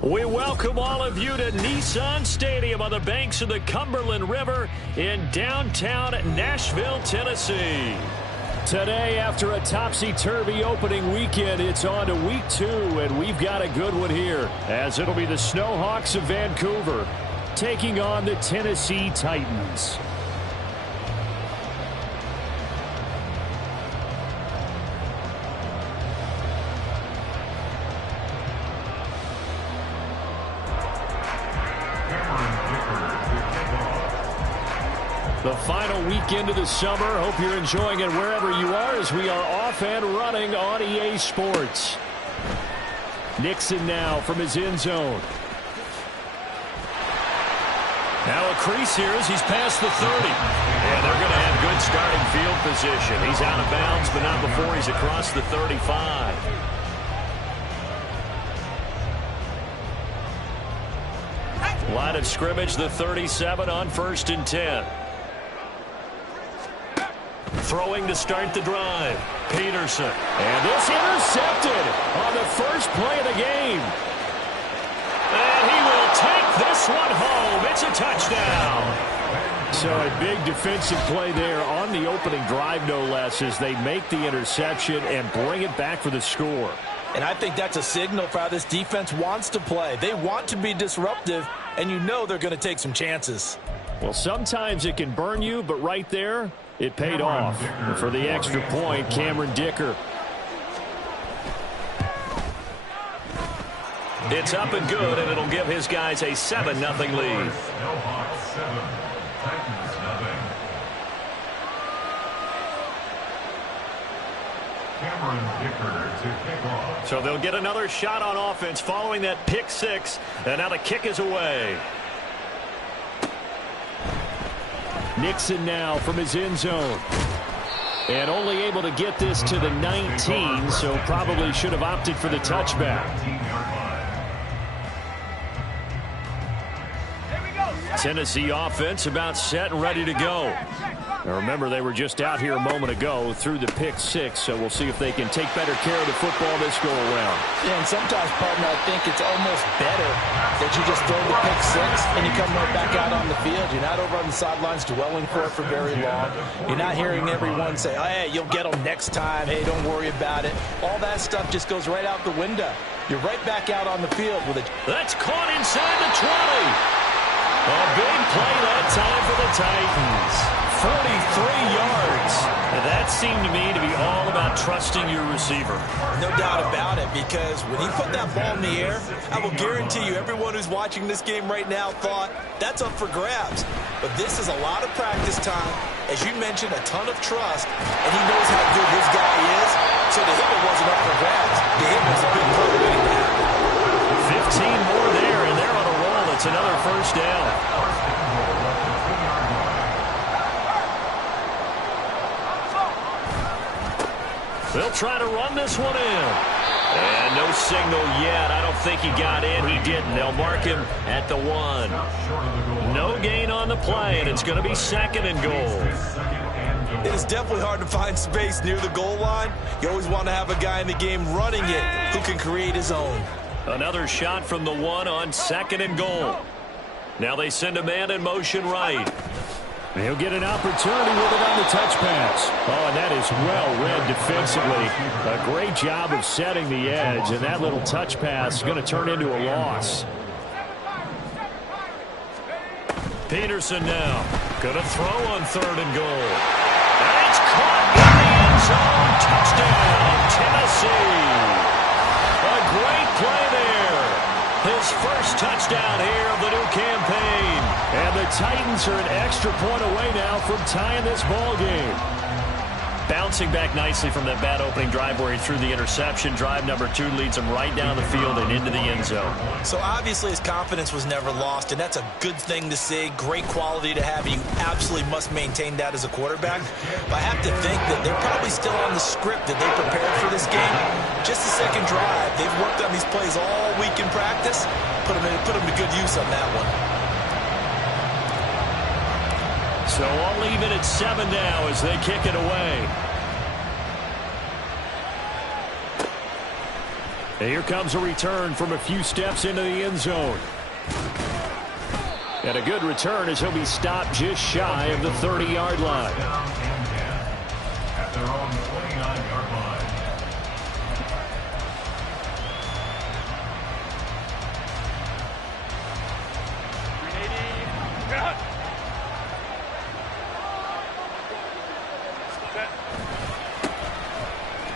We welcome all of you to Nissan Stadium on the banks of the Cumberland River in downtown Nashville, Tennessee. Today, after a topsy-turvy opening weekend, it's on to week 2, and we've got a good one here, as it'll be the Snowhawks of Vancouver taking on the Tennessee Titans. The final weekend of the summer. Hope you're enjoying it wherever you are as we are off and running on EA Sports. Nixon now from his end zone. Now a crease here as he's past the 30. And they're going to have good starting field position. He's out of bounds, but not before he's across the 35. Line of scrimmage, the 37 on 1st and 10. Throwing to start the drive. Peterson. And this intercepted on the first play of the game. And he will take this one home. It's a touchdown. So a big defensive play there on the opening drive, no less, as they make the interception and bring it back for the score. And I think that's a signal for how this defense wants to play. They want to be disruptive, and you know they're going to take some chances. Well, sometimes it can burn you, but right there, it paid off. And for the extra point, Cameron Dicker. It's up and good, and it'll give his guys a 7-0 lead. So they'll get another shot on offense following that pick 6, and now the kick is away. Nixon now from his end zone. And only able to get this to the 19, so probably should have opted for the touchback. Tennessee offense about set and ready to go. Now remember, they were just out here a moment ago through the pick 6, so we'll see if they can take better care of the football this go around. Yeah, and sometimes, partner, I think it's almost better that you just throw the pick 6 and you come right back out on the field. You're not over on the sidelines dwelling for it for very long. You're not hearing everyone say, oh, hey, you'll get them next time. Hey, don't worry about it. All that stuff just goes right out the window. You're right back out on the field with it. That's caught inside the 20. A big play that time for the Titans. 43 yards. And that seemed to me to be all about trusting your receiver. No doubt about it, because when he put that ball in the air, I will guarantee you everyone who's watching this game right now thought that's up for grabs. But this is a lot of practice time. As you mentioned, a ton of trust, and he knows how good his guy is. So to him, it wasn't up for grabs. To him, it was a big play to make it happen. 15 more there, and they're on a roll. It's another first down. They'll try to run this one in. And no signal yet. I don't think he got in. He didn't. They'll mark him at the 1. No gain on the play, and it's going to be 2nd and goal. It is definitely hard to find space near the goal line. You always want to have a guy in the game running it who can create his own. Another shot from the 1 on 2nd and goal. Now they send a man in motion right. He'll get an opportunity with it on the touch pass. Oh, and that is well read defensively. A great job of setting the edge, and that little touch pass is going to turn into a loss. Peterson now going to throw on 3rd and goal. And it's caught in the end zone. Touchdown, Tennessee. A great play there. His first touchdown here of the new campaign. And the Titans are an extra point away now from tying this ball game. Bouncing back nicely from that bad opening drive where he threw the interception. Drive number 2 leads him right down the field and into the end zone. So obviously his confidence was never lost, and that's a good thing to see. Great quality to have. You absolutely must maintain that as a quarterback. But I have to think that they're probably still on the script that they prepared for this game. Just the second drive. They've worked on these plays all week in practice. Put them to good use on that one. So I'll leave it at 7 now as they kick it away. And here comes a return from a few steps into the end zone. And a good return as he'll be stopped just shy of the 30-yard line. At their own 29-yard line.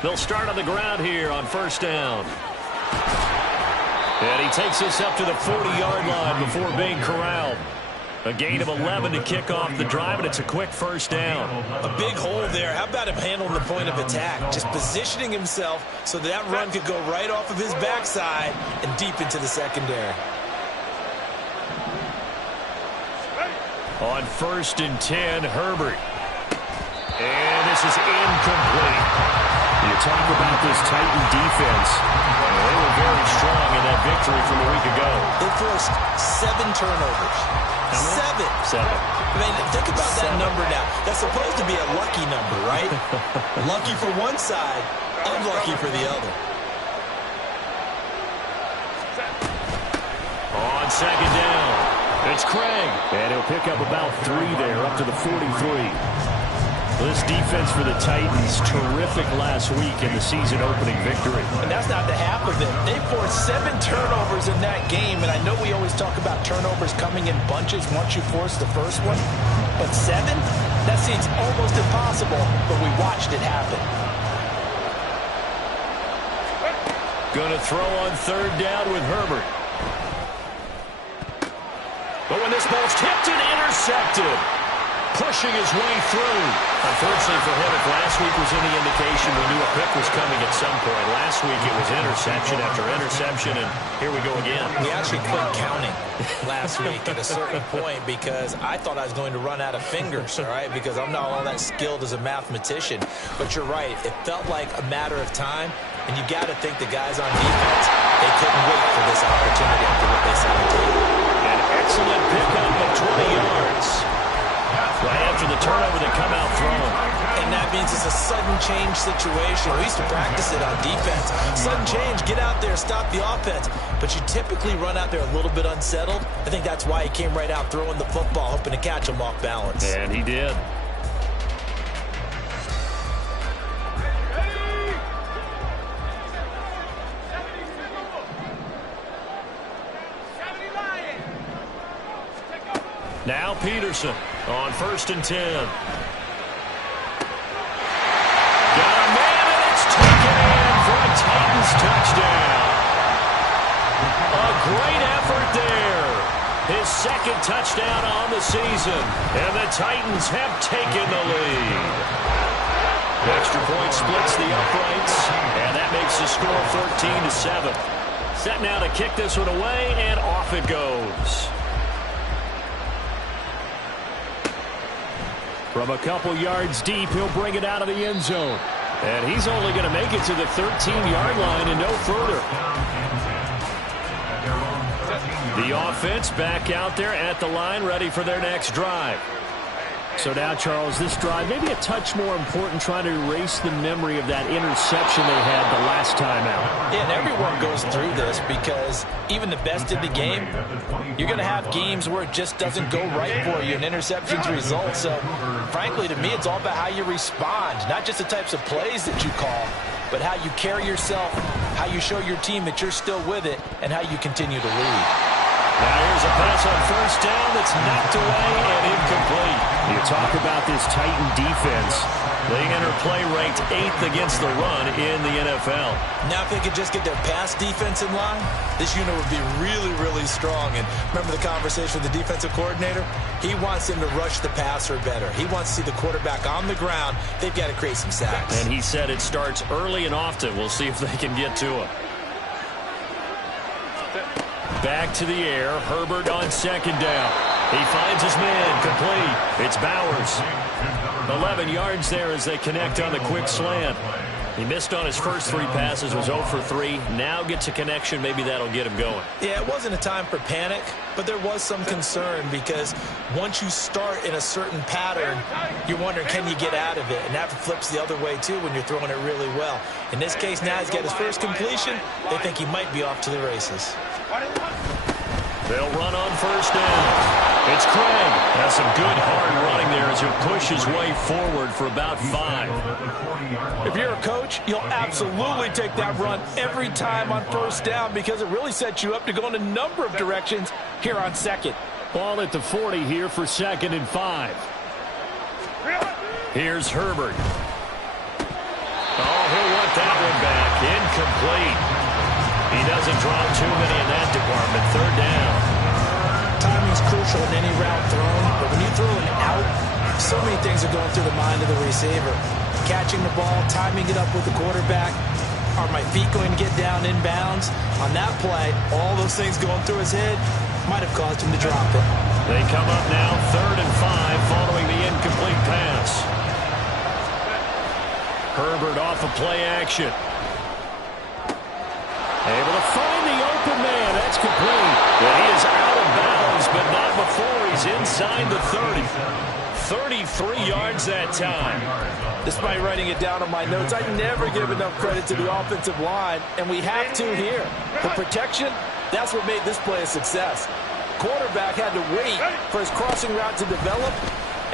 They'll start on the ground here on first down. And he takes this up to the 40-yard line before being corralled. A gain of 11 to kick off the drive, and it's a quick first down. A big hole there. How about him handling the point of attack? Just positioning himself so that run could go right off of his backside and deep into the secondary. On first and 10, Herbert. And this is incomplete. You talk about this Titan defense. They were very strong in that victory from a week ago. They forced 7 turnovers. 7. I mean, think about that number now. That's supposed to be a lucky number, right? Lucky for one side, unlucky for the other. On second down, it's Craig. And he'll pick up about 3 there, up to the 43. This defense for the Titans, terrific last week in the season-opening victory. And that's not the half of it. They forced 7 turnovers in that game, and I know we always talk about turnovers coming in bunches once you force the first one. But 7? That seems almost impossible, but we watched it happen. Gonna throw on third down with Herbert. But when this ball's tipped and intercepted, pushing his way through. Unfortunately for him, if last week was any indication, we knew a pick was coming at some point. Last week it was interception after interception, and here we go again. We actually quit counting last week at a certain point because I thought I was going to run out of fingers, all right, because I'm not all that skilled as a mathematician. But you're right. It felt like a matter of time, and you got to think the guys on defense, they couldn't wait for this opportunity after what they saw on tape. An excellent pickup of 20 yards. Right after the turnover, they come out throwing. And that means it's a sudden change situation. We used to practice it on defense. Sudden change, get out there, stop the offense. But you typically run out there a little bit unsettled. I think that's why he came right out throwing the football, hoping to catch him off balance. And he did. Now Peterson on first and 10. Got a man, and it's taken in for a Titans touchdown. A great effort there. His second touchdown on the season, and the Titans have taken the lead. Extra point splits the uprights, and that makes the score 14-7. Set now to kick this one away, and off it goes. From a couple yards deep, he'll bring it out of the end zone. And he's only going to make it to the 13-yard line and no further. The offense back out there at the line, ready for their next drive. So now, Charles, this drive maybe a touch more important, trying to erase the memory of that interception they had the last time out. Yeah, and everyone goes through this because even the best in the game, you're going to have games where it just doesn't go right for you and interceptions result. So, frankly, to me, it's all about how you respond, not just the types of plays that you call, but how you carry yourself, how you show your team that you're still with it, and how you continue to lead. Now here's a pass on first down that's knocked away and incomplete. You talk about this Titan defense. They enter play ranked 8th against the run in the NFL. Now if they could just get their pass defense in line, this unit would be really, really strong. And remember the conversation with the defensive coordinator? He wants them to rush the passer better. He wants to see the quarterback on the ground. They've got to create some sacks. And he said it starts early and often. We'll see if they can get to him. Back to the air. Herbert on second down. He finds his man. Complete. It's Bowers. 11 yards there as they connect on the quick slant. He missed on his first 3 passes, was 0 for 3. Now gets a connection. Maybe that'll get him going. Yeah, it wasn't a time for panic, but there was some concern because once you start in a certain pattern, you're wondering, can you get out of it? And that flips the other way, too, when you're throwing it really well. In this case, now he's got his first completion. They think he might be off to the races. They'll run on first down. It's Craig. Has some good hard running there as he'll push his way forward for about 5. If you're a coach, you'll absolutely take that run every time on first down because it really sets you up to go in a number of directions here on second. Ball at the 40 here for 2nd and 5. Here's Herbert. Oh, he'll want that one back. Incomplete. He doesn't drop too many in that department. 3rd down. Timing's crucial in any route thrown, but when you throw an out, so many things are going through the mind of the receiver. Catching the ball, timing it up with the quarterback. Are my feet going to get down inbounds? On that play, all those things going through his head might have caused him to drop it. They come up now 3rd and 5 following the incomplete pass. Herbert off of play action. Able to find the open man. That's complete. Well, he is out of bounds, but not before he's inside the 30. 33 yards that time. Despite writing it down on my notes, I never give enough credit to the offensive line, and we have to here. The protection, that's what made this play a success. Quarterback had to wait for his crossing route to develop,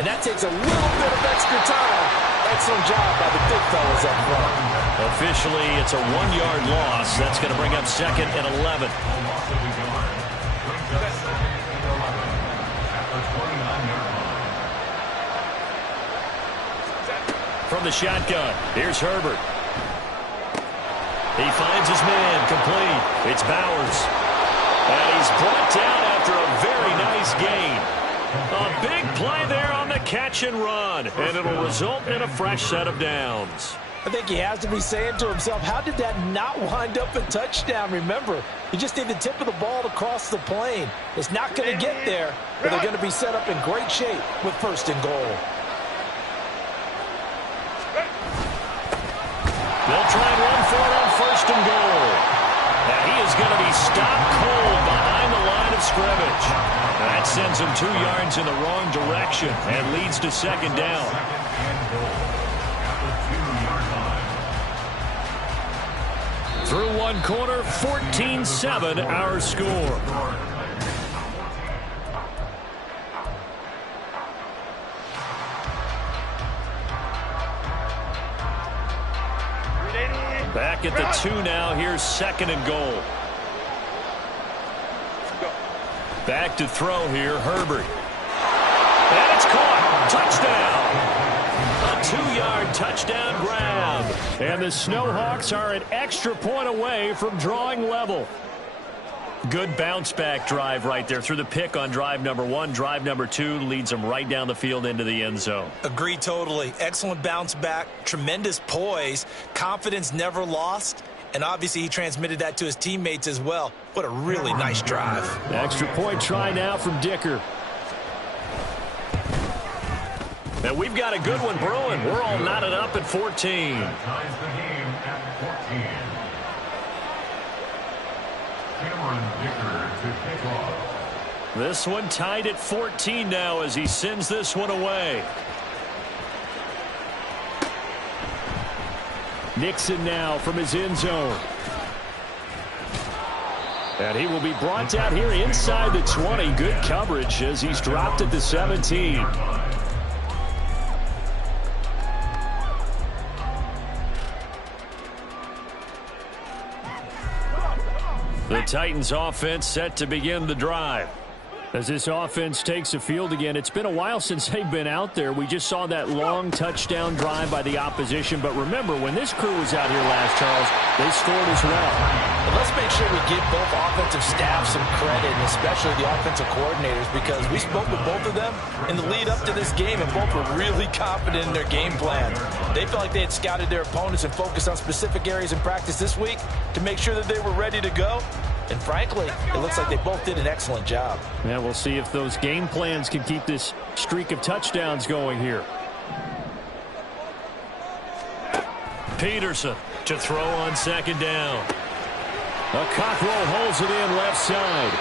and that takes a little bit of extra time. Excellent job by the big fellas up front. Officially, it's a 1-yard loss. That's going to bring up 2nd and 11. From the shotgun, here's Herbert. He finds his man, complete. It's Bowers. And he's brought down after a very nice gain. A big play there on the catch and run, and it'll result in a fresh set of downs. I think he has to be saying to himself, how did that not wind up a touchdown? Remember, you just need the tip of the ball to cross the plane. It's not going to get there, but they're going to be set up in great shape with 1st and goal. They'll try and run for it on 1st and goal. Now he is going to be stopped cold behind the line of scrimmage. That sends him 2 yards in the wrong direction and leads to 2nd down. Through 1 quarter, 14-7 our score. Back at the 2 now. Here's 2nd and goal. Back to throw here, Herbert. And it's caught. Touchdown. A 2-yard touchdown grab. And the Snowhawks are an extra point away from drawing level. Good bounce-back drive right there through the pick on drive number 1. Drive number 2 leads them right down the field into the end zone. Agree totally. Excellent bounce-back, tremendous poise, confidence never lost, and obviously he transmitted that to his teammates as well. What a really nice drive. Extra point try now from Dicker. And we've got a good one brewing. We're all knotted up at 14. This one tied at 14 now as he sends this one away. Nixon now from his end zone. And he will be brought down here inside the 20. Good coverage as he's dropped at the 17. The Titans offense set to begin the drive. As this offense takes the field again, it's been a while since they've been out there. We just saw that long touchdown drive by the opposition. But remember, when this crew was out here last, Charles, they scored as well. But let's make sure we give both offensive staffs some credit, and especially the offensive coordinators, because we spoke with both of them in the lead up to this game, and both were really confident in their game plan. They felt like they had scouted their opponents and focused on specific areas in practice this week to make sure that they were ready to go. And frankly, it looks like they both did an excellent job. Yeah, we'll see if those game plans can keep this streak of touchdowns going here. Peterson to throw on second down. A Cockrell holds it in left side.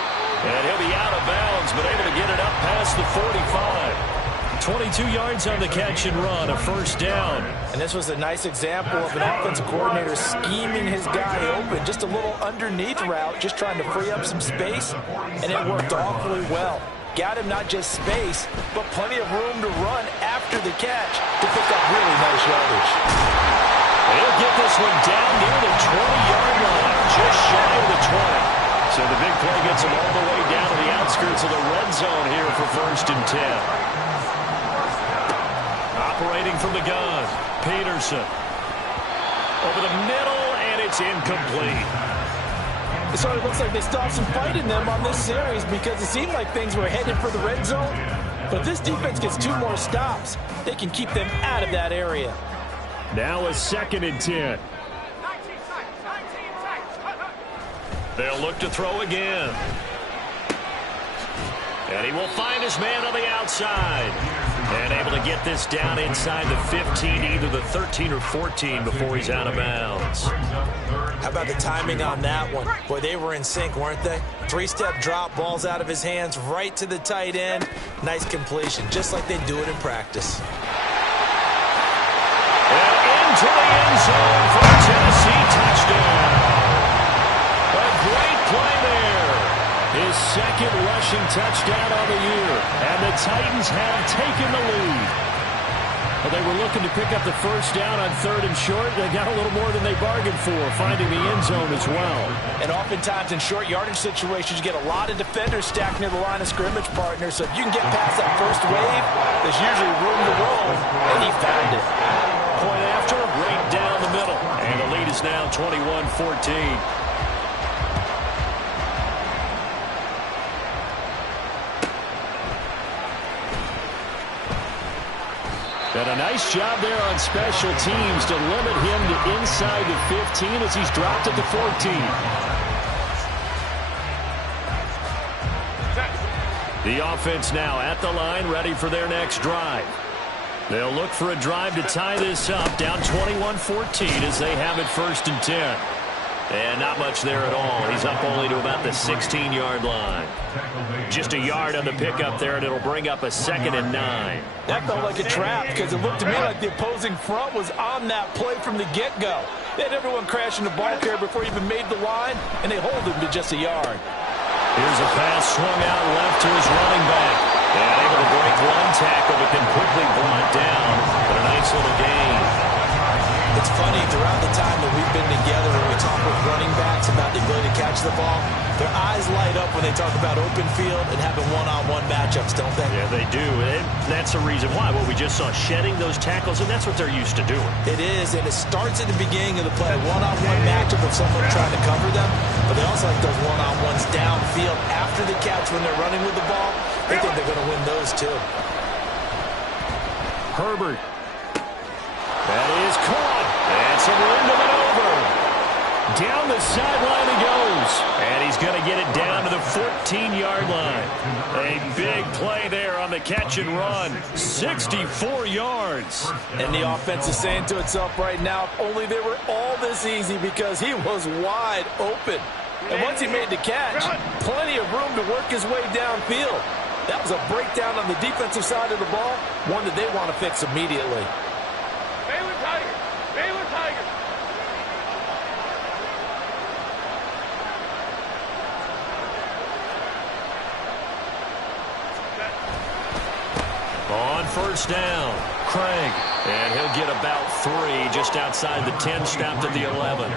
And he'll be out of bounds, but able to get it up past the 45. 22 yards on the catch and run, a first down. And this was a nice example of an offensive coordinator scheming his guy open. Just a little underneath route, just trying to free up some space, and it worked awfully well. Got him not just space, but plenty of room to run after the catch to pick up really nice yardage. He'll get this one down near the 20-yard line, just shy of the 20. So the big play gets him all the way down to the outskirts of the red zone here for 1st and 10. Operating from the gun, Peterson. Over the middle, and it's incomplete. It sort of looks like they stopped some fight in them on this series because it seemed like things were headed for the red zone. But if this defense gets 2 more stops, they can keep them out of that area. Now a 2nd and 10. They'll look to throw again. And he will find his man on the outside. And able to get this down inside the 15, either the 13 or 14 before he's out of bounds. How about the timing on that one? Boy, they were in sync, weren't they? 3-step drop, balls out of his hands, right to the tight end. Nice completion, just like they do it in practice. And into the end zone for a Tennessee touchdown. A great play there. His 2nd rushing touchdown on the year. And the Titans have taken the lead. Well, they were looking to pick up the first down on 3rd and short. They got a little more than they bargained for, finding the end zone as well. And oftentimes in short yardage situations, you get a lot of defenders stacked near the line of scrimmage, partner. So if you can get past that first wave, there's usually room to roll, and he found it. Point after, right down the middle. And the lead is now 21-14. And a nice job there on special teams to limit him to inside the 15 as he's dropped at the 14. The offense now at the line, ready for their next drive. They'll look for a drive to tie this up, down 21-14 as they have it 1st and 10. And not much there at all. He's up only to about the 16-yard line. Just a yard on the pickup there, and it'll bring up a 2nd and 9. That felt like a trap because it looked to me like the opposing front was on that play from the get-go. They had everyone crashing the ball carrier before he even made the line, and they hold him to just a yard. Here's a pass swung out left to his running back. And able to break one tackle, but then quickly brought down. But a nice little gain. It's funny, throughout the time that we've been together, when we talk with running backs about the ability to catch the ball, their eyes light up when they talk about open field and having one-on-one matchups, don't they? Yeah, they do. And that's the reason why. Well, we just saw shedding those tackles, and that's what they're used to doing. It is, and it starts at the beginning of the play, a one-on-one matchup with someone trying to cover them, but they also like those one-on-ones downfield after the catch when they're running with the ball. They think they're going to win those, too. Herbert. That is caught. And some room to maneuver. Down the sideline he goes. And he's going to get it down to the 14-yard line. A big play there on the catch and run. 64 yards. And the offense is saying to itself right now, if only they were all this easy, because he was wide open. And once he made the catch, plenty of room to work his way downfield. That was a breakdown on the defensive side of the ball, one that they want to fix immediately. Baylor Tigers! Baylor Tigers! On first down, Craig. And he'll get about 3 just outside the 10, stopped at the 11.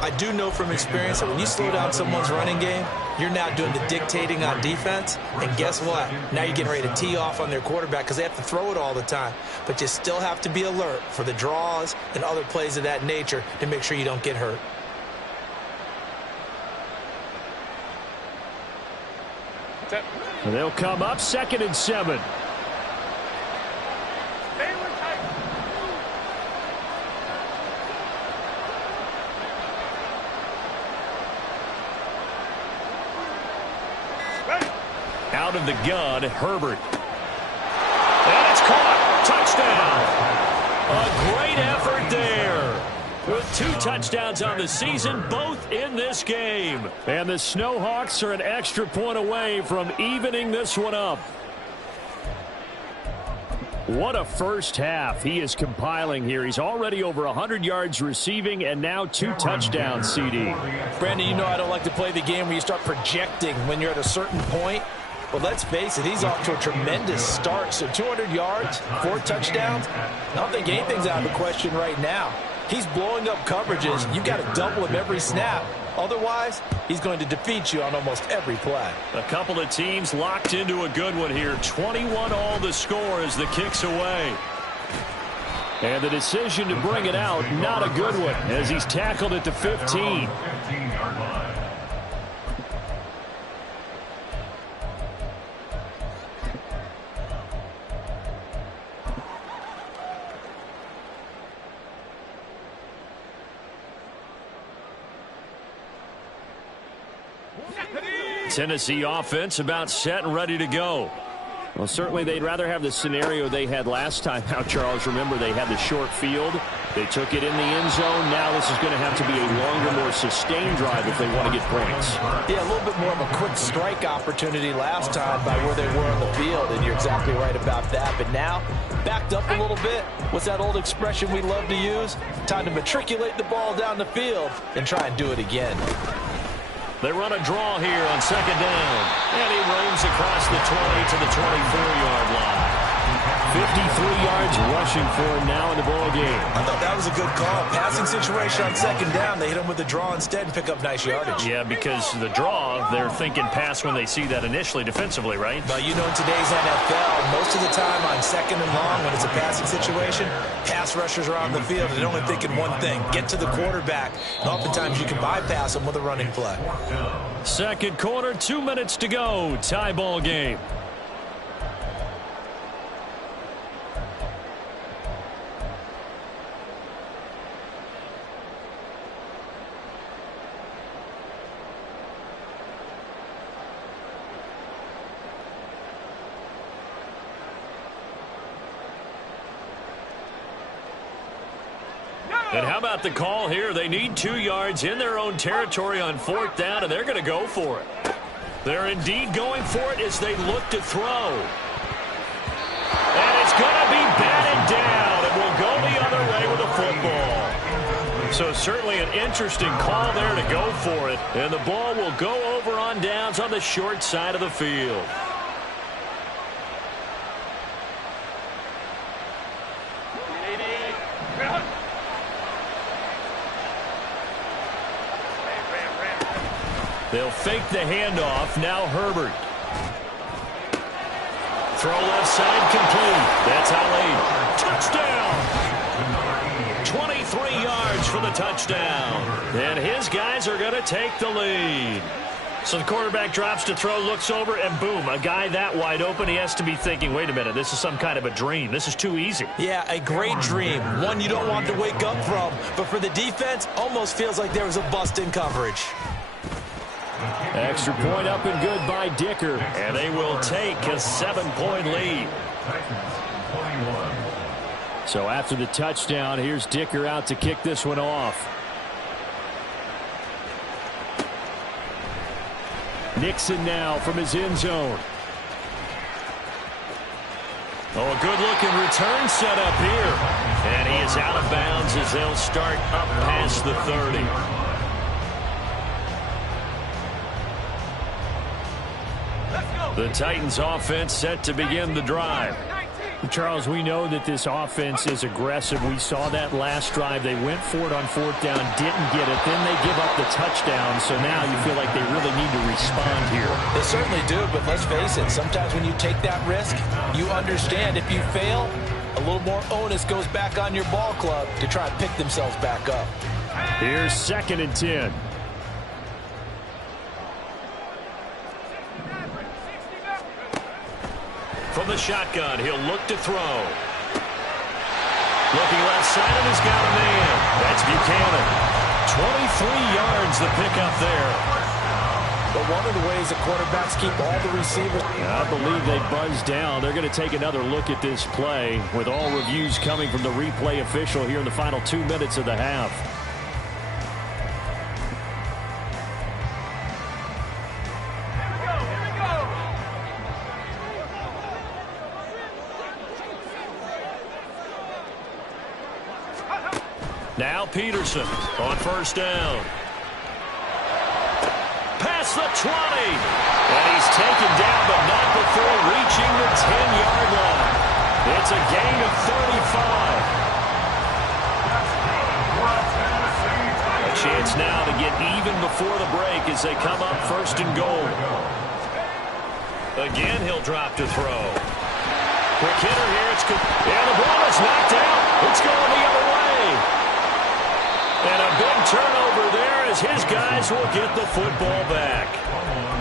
I do know from experience that when you slow down someone's running game, you're now doing the dictating on defense. And guess what? Now you're getting ready to tee off on their quarterback because they have to throw it all the time. But you still have to be alert for the draws and other plays of that nature to make sure you don't get hurt. They'll come up 2nd and 7. Out of the gun, Herbert. And it's caught. Touchdown. A great effort there. With 2 touchdowns on the season, both in this game. And the Snowhawks are an extra point away from evening this one up. What a first half he is compiling here. He's already over 100 yards receiving and now 2 touchdowns, CD. Brandon, you know I don't like to play the game where you start projecting when you're at a certain point. But let's face it, he's off to a tremendous start. So 200 yards, 4 touchdowns. I don't think anything's out of the question right now. He's blowing up coverages. You got to double him every snap. Otherwise, he's going to defeat you on almost every play. A couple of teams locked into a good one here. 21 all the score as the kick's away. And the decision to bring it out, not a good one, as he's tackled at the 15. Tennessee offense about set and ready to go. Well, certainly they'd rather have the scenario they had last time out, Charles. Remember, they had the short field. They took it in the end zone. Now this is going to have to be a longer, more sustained drive if they want to get points. Yeah, a little bit more of a quick strike opportunity last time by where they were on the field, and you're exactly right about that. But now, backed up a little bit. What's that old expression we love to use? Time to matriculate the ball down the field and try and do it again. They run a draw here on 2nd down. And he roams across the 20 to the 24-yard line. 53 yards rushing for him now in the ball game. I thought that was a good call. Passing situation on 2nd down. They hit him with the draw instead and pick up nice yardage. Yeah, because the draw, they're thinking pass when they see that initially defensively, right? But you know, in today's NFL, most of the time on 2nd and long, when it's a passing situation, pass rushers are on the field. They're only thinking one thing, get to the quarterback. And oftentimes you can bypass them with a running play. 2nd quarter, 2 minutes to go. Tie ball game. And how about the call here? They need 2 yards in their own territory on 4th down, and they're going to go for it. They're indeed going for it as they look to throw. And it's going to be batted down. It will go the other way with a football. So certainly an interesting call there to go for it. And the ball will go over on downs on the short side of the field. They'll fake the handoff. Now Herbert. Throw left side complete. That's Ali. Touchdown. 23 yards for the touchdown. And his guys are going to take the lead. So the quarterback drops to throw, looks over, and boom, a guy that wide open, he has to be thinking, wait a minute, this is some kind of a dream. This is too easy. Yeah, a great dream. One you don't want to wake up from. But for the defense, almost feels like there was a bust in coverage. Extra point up and good by Dicker. And they will take a 7-point lead. So after the touchdown, here's Dicker out to kick this one off. Nixon now from his end zone. Oh, a good-looking return set up here. And he is out of bounds as they'll start up past the 30. The Titans offense set to begin the drive. Charles, we know that this offense is aggressive. We saw that last drive. They went for it on fourth down, didn't get it. Then they give up the touchdown. So now you feel like they really need to respond here. They certainly do, but let's face it. Sometimes when you take that risk, you understand if you fail, a little more onus goes back on your ball club to try and pick themselves back up. Here's 2nd and 10. From the shotgun, he'll look to throw. Looking left side, and he's got a man. That's Buchanan. 23 yards the pickup there. But one of the ways the quarterbacks keep all the receivers. I believe they buzzed down. They're going to take another look at this play with all reviews coming from the replay official here in the final 2 minutes of the half. Now Peterson on first down. Past the 20. And he's taken down, but not before reaching the 10-yard line. It's a gain of 35. A chance now to get even before the break as they come up 1st and goal. Again, he'll drop to throw. Quick hitter here. It's good. And the ball is knocked out. It's going the other way. And a big turnover there as his guys will get the football back.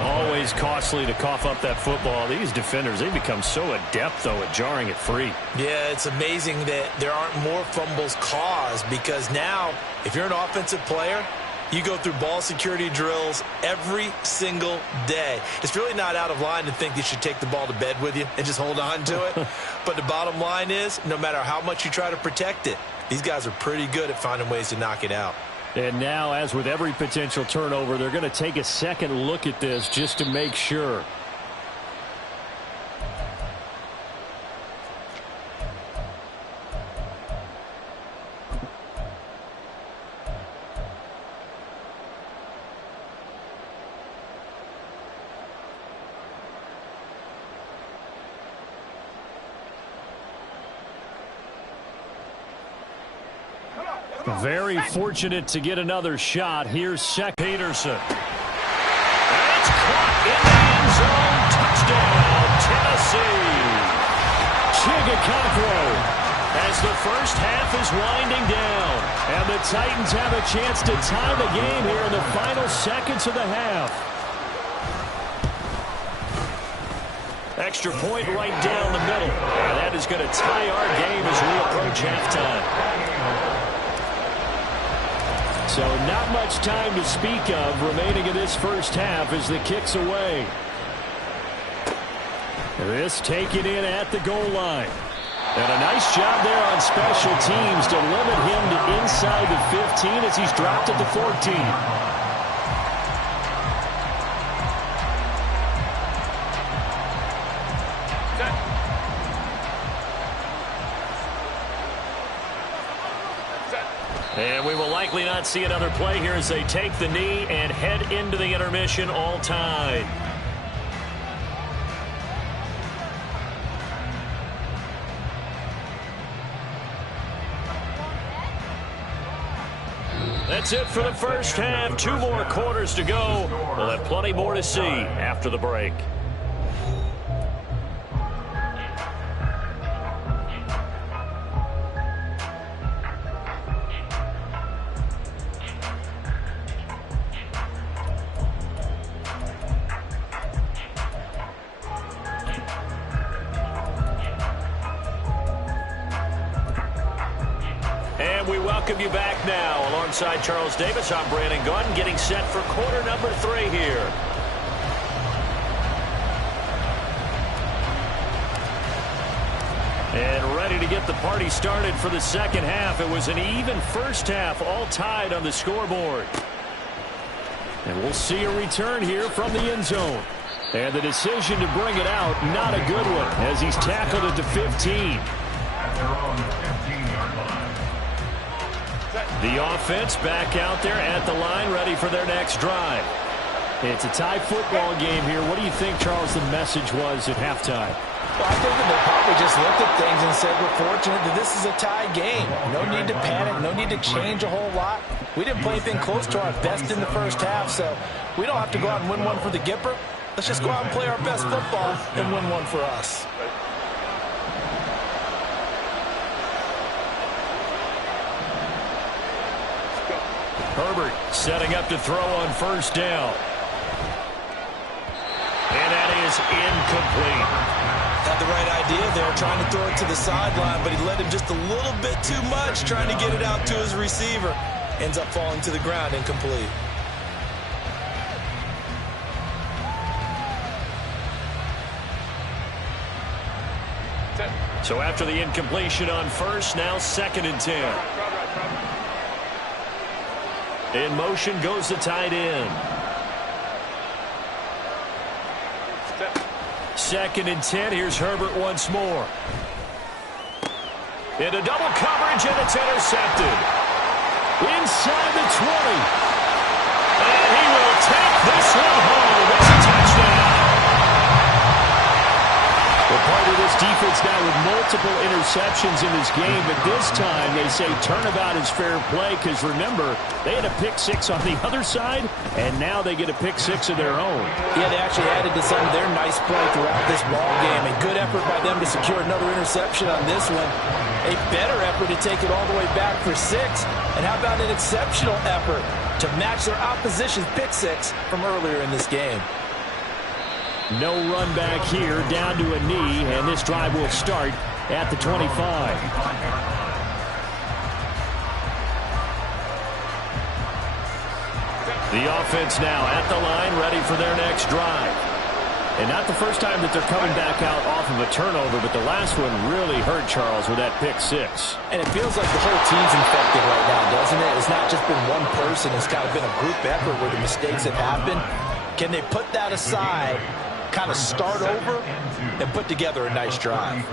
Always costly to cough up that football. These defenders, they become so adept, though, at jarring it free. Yeah, it's amazing that there aren't more fumbles caused because now, if you're an offensive player, you go through ball security drills every single day. It's really not out of line to think you should take the ball to bed with you and just hold on to it. But the bottom line is, no matter how much you try to protect it, these guys are pretty good at finding ways to knock it out. And now, as with every potential turnover, they're going to take a second look at this just to make sure. Very fortunate to get another shot. Here's Peterson. And it's caught in the end zone. Touchdown, Tennessee. Chigakakwo as the first half is winding down. And the Titans have a chance to tie the game here in the final seconds of the half. Extra point right down the middle. And that is going to tie our game as we approach halftime. So not much time to speak of remaining in this first half as the kick's away. This taken in at the goal line. And a nice job there on special teams to limit him to inside the 15 as he's dropped at the 14. And we will likely not see another play here as they take the knee and head into the intermission all tied. That's it for the first half. 2 more quarters to go. We'll have plenty more to see after the break. Welcome you back now. Alongside Charles Davis, I'm Brandon Gunn, getting set for quarter number 3 here. And ready to get the party started for the second half. It was an even first half, all tied on the scoreboard. And we'll see a return here from the end zone. And the decision to bring it out, not a good one, as he's tackled at the 15. The offense back out there at the line, ready for their next drive. It's a tie football game here. What do you think, Charles, the message was at halftime? Well, I think that they probably just looked at things and said, we're fortunate that this is a tie game. No need to panic. No need to change a whole lot. We didn't play anything close to our best in the first half, so we don't have to go out and win one for the Gipper. Let's just go out and play our best football and win one for us. Herbert setting up to throw on first down. And that is incomplete. Had the right idea there, trying to throw it to the sideline, but he let him just a little bit too much, trying to get it out to his receiver. Ends up falling to the ground, incomplete. So after the incompletion on first, now 2nd and 10. In motion goes the tight end. 2nd and 10. Here's Herbert once more. Into double coverage, and it's intercepted. Inside the 20. And he will take this one home. It's a touchdown. Well, part of this defense now with multiple interceptions in this game, but this time they say turnabout is fair play because, remember, they had a pick 6 on the other side, and now they get a pick 6 of their own. Yeah, they actually added to some of their nice play throughout this ball game. A good effort by them to secure another interception on this one. A better effort to take it all the way back for 6. And how about an exceptional effort to match their opposition's pick 6 from earlier in this game? No run back here, down to a knee, and this drive will start at the 25. The offense now at the line, ready for their next drive. And not the first time that they're coming back out off of a turnover, but the last one really hurt Charles with that pick 6. And it feels like the whole team's infected right now, doesn't it? It's not just been one person. It's kind of been a group effort where the mistakes have happened. Can they put that aside, kind of start over, and put together a nice drive?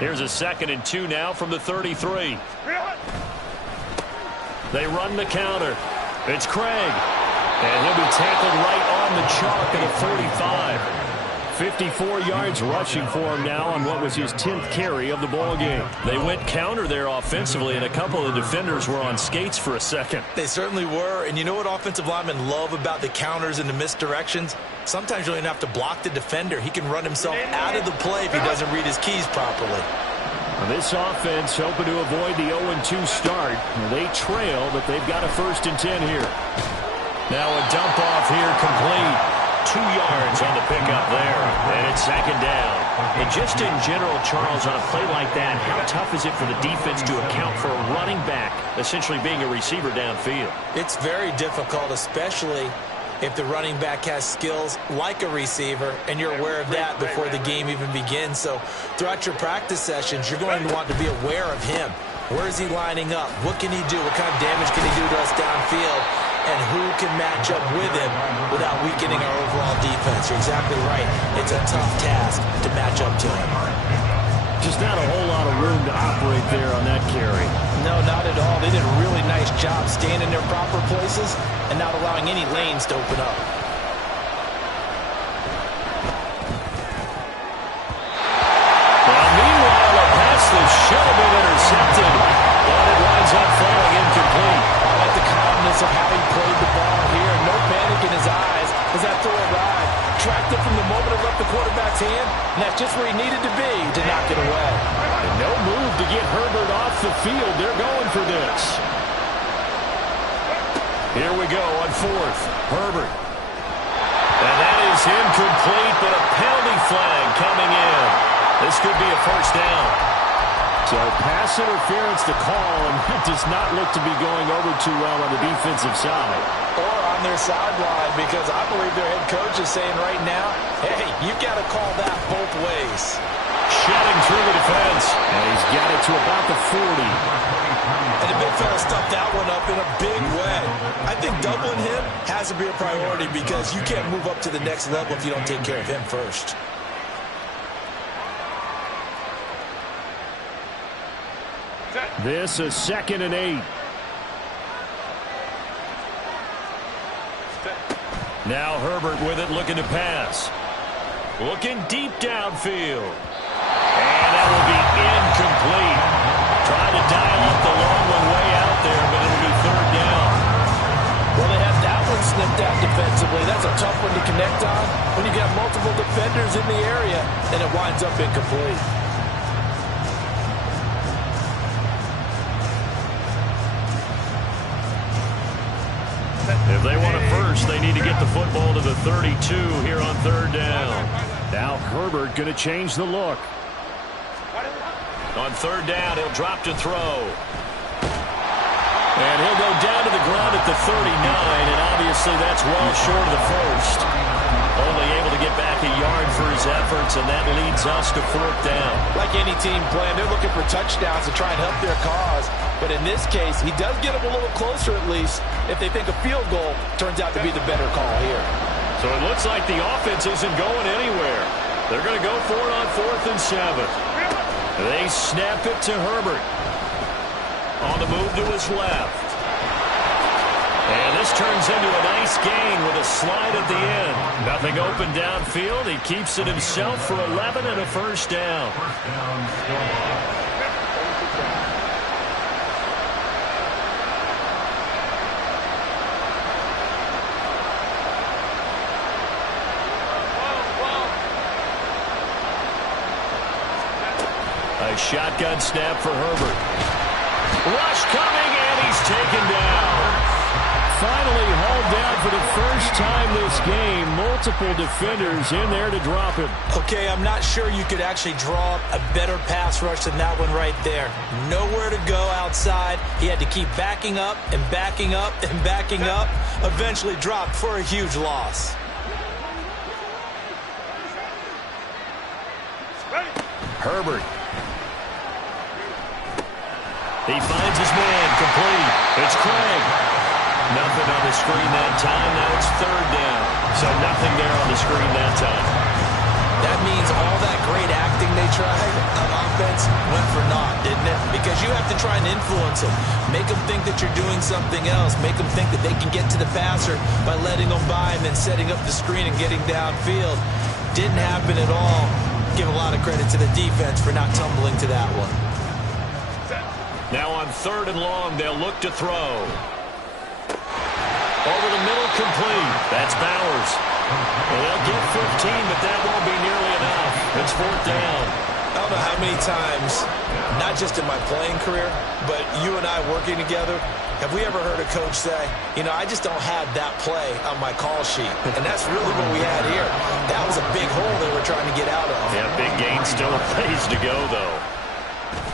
Here's a 2nd and 2 now from the 33. They run the counter. It's Craig. And he'll be tackled right on the chalk at a 45. 54 yards rushing for him now on what was his 10th carry of the ball game. They went counter there offensively, and a couple of defenders were on skates for a second. They certainly were. And you know what offensive linemen love about the counters and the misdirections? Sometimes you don't even have to block the defender. He can run himself out of the play if he doesn't read his keys properly. This offense hoping to avoid the 0-2 start. They trail, but they've got a 1st and 10 here. Now a dump off here complete. 2 yards on the pickup there, and it's 2nd down. And just in general, Charles, on a play like that, how tough is it for the defense to account for a running back essentially being a receiver downfield? It's very difficult, especially if the running back has skills like a receiver, and you're aware of that before the game even begins. So throughout your practice sessions, you're going to want to be aware of him. Where is he lining up? What can he do? What kind of damage can he do to us downfield? And who can match up with him without weakening our overall defense? You're exactly right. It's a tough task to match up to him. Just not a whole lot of room to operate there on that carry. No, not at all. They did a really nice job staying in their proper places and not allowing any lanes to open up. Well, meanwhile, a pass that should have been intercepted, but it winds up falling incomplete. I like the calmness of how he played the ball here. No panic in his eyes as that throw arrived. Tracked it from the moment it left the quarterback's hand, and that's just where he needed to be to knock it away. And no move to get Herbert off the field. They're going for this. Here we go on 4th. Herbert. And that is incomplete, but a penalty flag coming in. This could be a 1st down. So pass interference to call, and it does not look to be going over too well on the defensive side. Or on their sideline, because I believe their head coach is saying right now, hey, you've got to call that both ways. Shedding through the defense, and he's got it to about the 40. And the big fella stuffed that one up in a big way. I think doubling him has to be a priority because you can't move up to the next level if you don't take care of him first. This is 2nd and 8. Now Herbert with it, looking to pass. Looking deep downfield. And that will be incomplete. Trying to dial up the long one way out there, but it'll be third down. Well, they have that one snipped out defensively. That's a tough one to connect on when you got multiple defenders in the area, and it winds up incomplete. If they want it first, they need to get the football to the 32 here on third down. Now Herbert going to change the look. On third down, he'll drop to throw. And he'll go down to the ground at the 39, and obviously that's well short of the first. Only able to get back a yard for his efforts, and that leads us to fourth down. Like any team playing, they're looking for touchdowns to try and help their cause. But in this case, he does get them a little closer at least if they think a field goal turns out to be the better call here. So it looks like the offense isn't going anywhere. They're going to go for it on 4th and 7. They snap it to Herbert. On the move to his left. And this turns into a nice gain with a slide at the end. Nothing open downfield. He keeps it himself for 11 and a first down. A shotgun snap for Herbert. Rush coming, and he's taken down. Finally hauled down for the first time this game. Multiple defenders in there to drop him. Okay, I'm not sure you could actually draw up a better pass rush than that one right there. Nowhere to go outside. He had to keep backing up and backing up and backing up. Eventually dropped for a huge loss. Herbert. He finds his man, complete. It's Craig. Nothing on the screen that time. Now it's third down. So nothing there on the screen that time. That means all that great acting they tried on offense went for naught, didn't it? Because you have to try and influence them. Make them think that you're doing something else. Make them think that they can get to the passer by letting them by and then setting up the screen and getting downfield. Didn't happen at all. Give a lot of credit to the defense for not tumbling to that one. Now on 3rd and long, they'll look to throw. Over the middle, complete. That's Bowers. Well, they'll get 15, but that won't be nearly enough. It's 4th down. I don't know how many times, not just in my playing career, but you and I working together, have we ever heard a coach say, you know, I just don't have that play on my call sheet. And that's really what we had here. That was a big hole they were trying to get out of. Yeah, big gain, still a ways to go, though.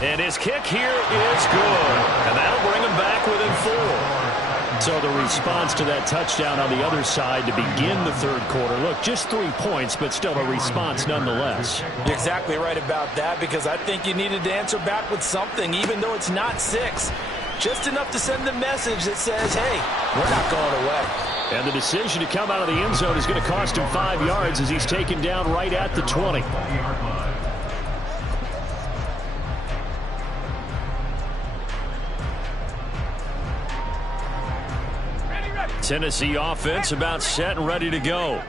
And his kick here is good. And that'll bring him back within 4. So the response to that touchdown on the other side to begin the third quarter. Look, just 3 points, but still a response nonetheless. You're exactly right about that, because I think you needed to answer back with something, even though it's not 6. Just enough to send the message that says, hey, we're not going away. And the decision to come out of the end zone is going to cost him 5 yards as he's taken down right at the 20. Tennessee offense about set and ready to go.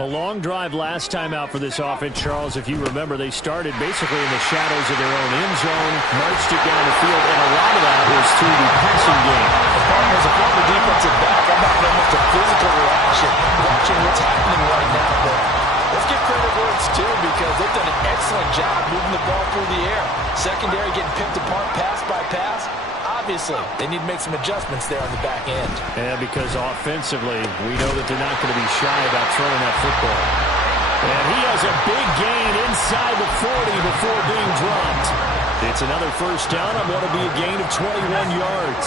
A long drive last time out for this offense, Charles. If you remember, they started basically in the shadows of their own end zone, marched it down the field, and a lot of that was through the passing game. As a former defensive back, I'm having almost a physical reaction watching what's happening right now. But let's give credit where it's due, because they've done an excellent job moving the ball through the air. Secondary getting picked apart pass by pass. Obviously, they need to make some adjustments there on the back end. Yeah, because offensively, we know that they're not going to be shy about throwing that football. And he has a big gain inside the 40 before being dropped. It's another first down on what will be a gain of 21 yards.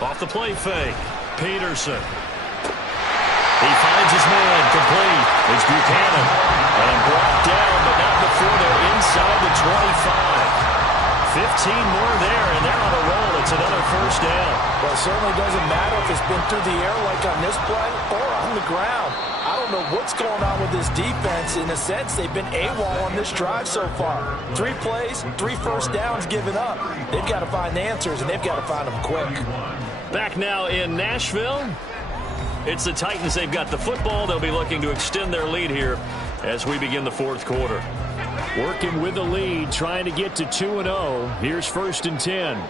Off the play fake, Peterson. He finds his man, complete. It's Buchanan. And brought down, but not before they're inside the 25. 15 more there, and they're on a roll. It's It's another first down. Well, it certainly doesn't matter if it's been through the air like on this play or on the ground. I don't know what's going on with this defense. In a sense, they've been AWOL on this drive so far. 3 plays, 3 first downs given up. They've got to find the answers, and they've got to find them quick. Back now in Nashville. It's the Titans. They've got the football. They'll be looking to extend their lead here as we begin the fourth quarter. Working with the lead, trying to get to 2-0. Here's 1st and 10.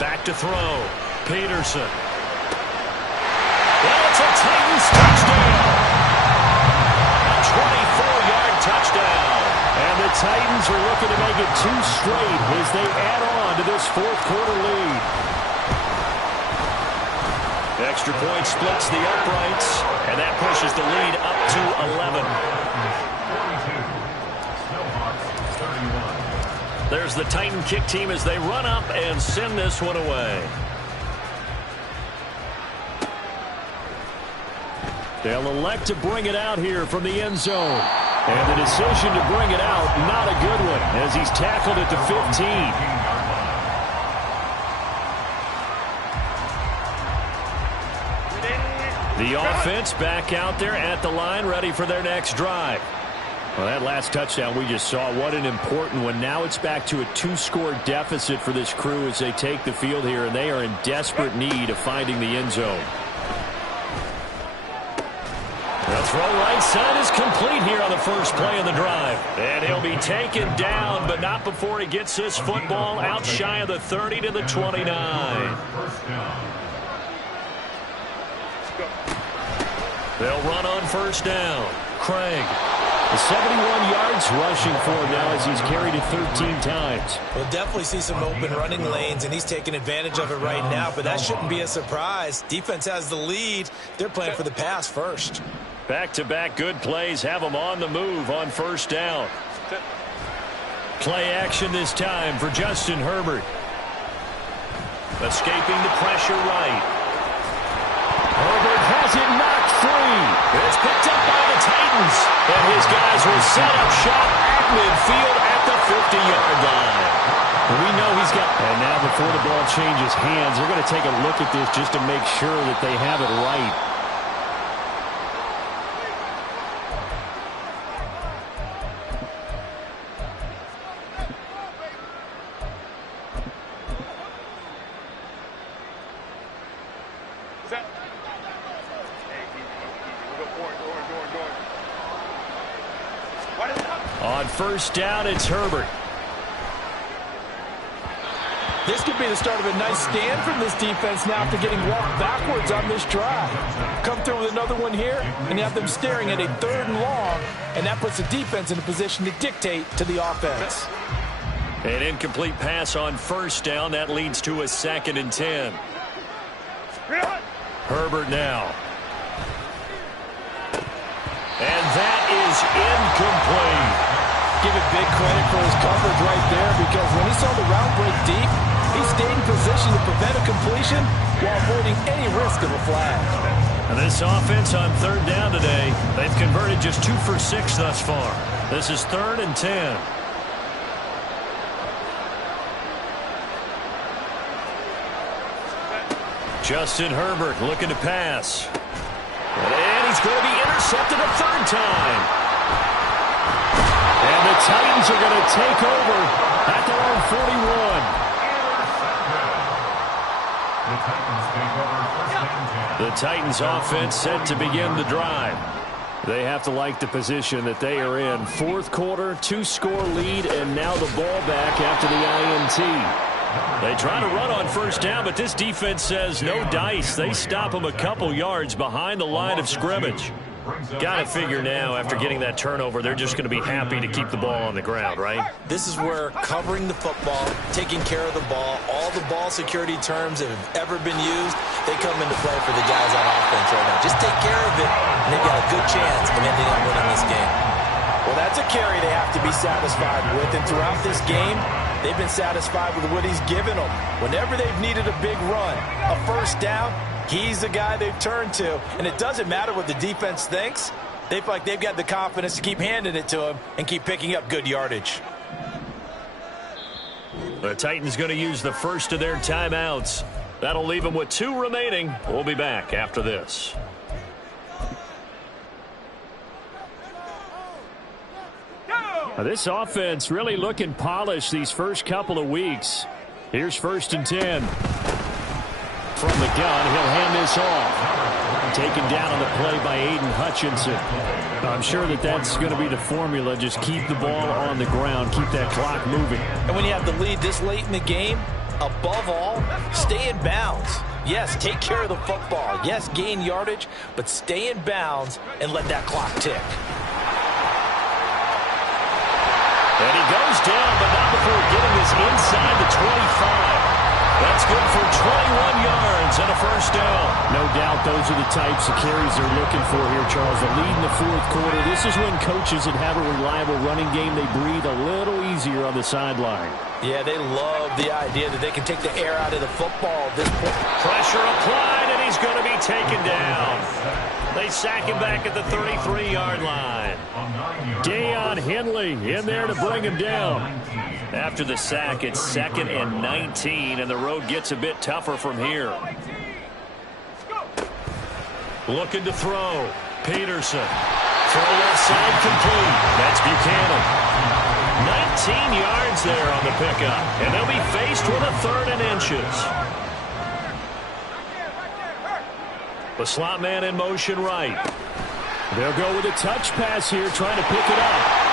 Back to throw. Peterson. Well, it's a Titans touchdown. A 24-yard touchdown. And the Titans are looking to make it 2 straight as they add on to this fourth quarter lead. The extra point splits the uprights, and that pushes the lead up to 11. There's the Titan kick team as they run up and send this one away. They'll elect to bring it out here from the end zone. And the decision to bring it out, not a good one, as he's tackled at the 15. The offense back out there at the line, ready for their next drive. Well, that last touchdown we just saw, what an important one. Now it's back to a 2-score deficit for this crew as they take the field here, and they are in desperate need of finding the end zone. The throw right side is complete here on the first play of the drive. And he'll be taken down, but not before he gets this football out shy of the 30 to the 29. They'll run on first down. Craig. The 71 yards rushing for him now as he's carried it 13 times. We'll definitely see some open running lanes, and he's taking advantage of it right now, but that shouldn't be a surprise. Defense has the lead. They're playing for the pass first. Back-to-back good plays have them on the move on first down. Play action this time for Justin Herbert. Escaping the pressure right. Herbert has it knocked free. It's picked up by the Titans. And his guys will set up shop at midfield at the 50-yard line. We know he's got... And now before the ball changes hands, they're going to take a look at this just to make sure that they have it right. On first down, it's Herbert. This could be the start of a nice stand from this defense now after getting walked backwards on this drive. Come through with another one here, and you have them staring at a 3rd and long, and that puts the defense in a position to dictate to the offense. An incomplete pass on first down. That leads to a 2nd and 10. Herbert now. And that is incomplete. Give it big credit for his coverage right there, because when he saw the route break deep, he stayed in position to prevent a completion while avoiding any risk of a flag. And this offense on 3rd down today, they've converted just 2 for 6 thus far. This is 3rd and 10. Justin Herbert looking to pass. And he's going to be intercepted a 3rd time. And the Titans are going to take over at their own 41. The Titans offense set to begin the drive. They have to like the position that they are in. 4th quarter, 2-score lead, and now the ball back after the INT. They try to run on first down, but this defense says no dice. They stop them a couple yards behind the line of scrimmage. Got to figure now, after getting that turnover, they're just going to be happy to keep the ball on the ground, right? This is where covering the football, taking care of the ball, all the ball security terms that have ever been used, they come into play for the guys on offense right now. Just take care of it, and they've got a good chance of ending up winning this game. Well, that's a carry they have to be satisfied with, and throughout this game, they've been satisfied with what he's given them. Whenever they've needed a big run, a first down, he's the guy they've turned to. And it doesn't matter what the defense thinks. They feel like they've got the confidence to keep handing it to him and keep picking up good yardage. The Titans going to use the first of their timeouts. That'll leave them with 2 remaining. We'll be back after this. This offense really looking polished these first couple of weeks. Here's 1st and 10. From the gun, he'll hand this off. Taken down on the play by Aiden Hutchinson. I'm sure that's going to be the formula. Just keep the ball on the ground. Keep that clock moving. And when you have the lead this late in the game, above all, stay in bounds. Yes, take care of the football. Yes, gain yardage, but stay in bounds and let that clock tick. And he goes down, but not before getting this inside the 25. That's good for 21 yards and a first down. No doubt those are the types of carries they're looking for here, Charles. The lead in the 4th quarter. This is when coaches that have a reliable running game, they breathe a little easier on the sideline. Yeah, they love the idea that they can take the air out of the football at this point. Pressure applied, and he's going to be taken down. They sack him back at the 33-yard line. Deion Henley in there to bring him down. After the sack, it's 2nd and 19, and the road gets a bit tougher from here. Looking to throw. Peterson. Throw left side complete. That's Buchanan. 19 yards there on the pickup, and they'll be faced with a 3rd and inches. The slot man in motion right. They'll go with a touch pass here, trying to pick it up.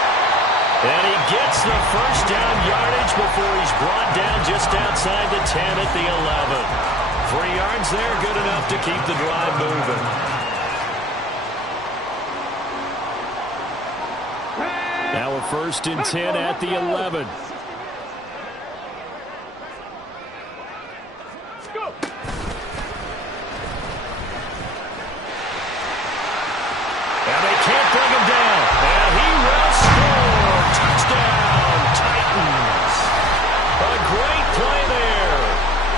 And he gets the first down yardage before he's brought down just outside the 10 at the 11. 3 yards there, good enough to keep the drive moving. Now a 1st and 10 at the 11. And they can't bring him down. And he will score. Touchdown, Titans. A great play there.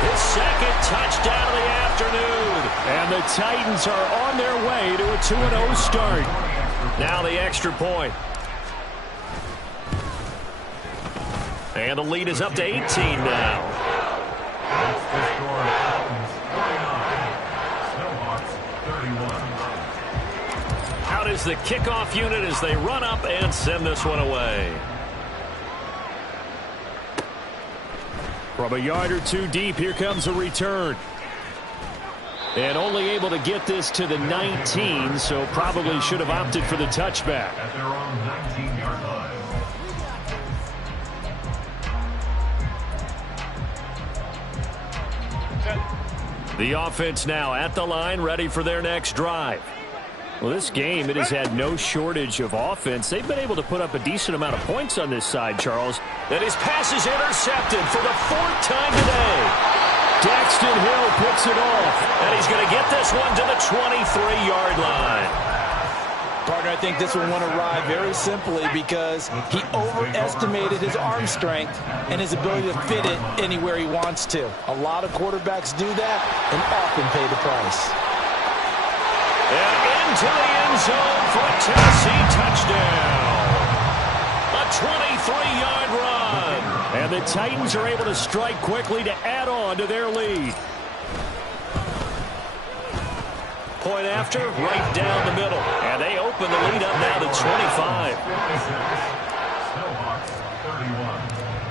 His 2nd touchdown of the afternoon. And the Titans are on their way to a 2-0 start. Now the extra point. And the lead is up to 18 now. Out is the kickoff unit as they run up and send this one away. From a yard or 2 deep, here comes a return. And only able to get this to the 19, so probably should have opted for the touchback. At their own 19-yard line. The offense now at the line, ready for their next drive. Well, this game, it has had no shortage of offense. They've been able to put up a decent amount of points on this side, Charles. And his pass is intercepted for the 4th time today. Daxton Hill picks it off. And he's going to get this one to the 23-yard line. Partner, I think this one won't arrive very simply because he overestimated his arm strength and his ability to fit it anywhere he wants to. A lot of quarterbacks do that and often pay the price. And into the end zone for a Tennessee touchdown. A 23-yard run. And the Titans are able to strike quickly to add on to their lead. Point after, right down the middle. And they open the lead up now to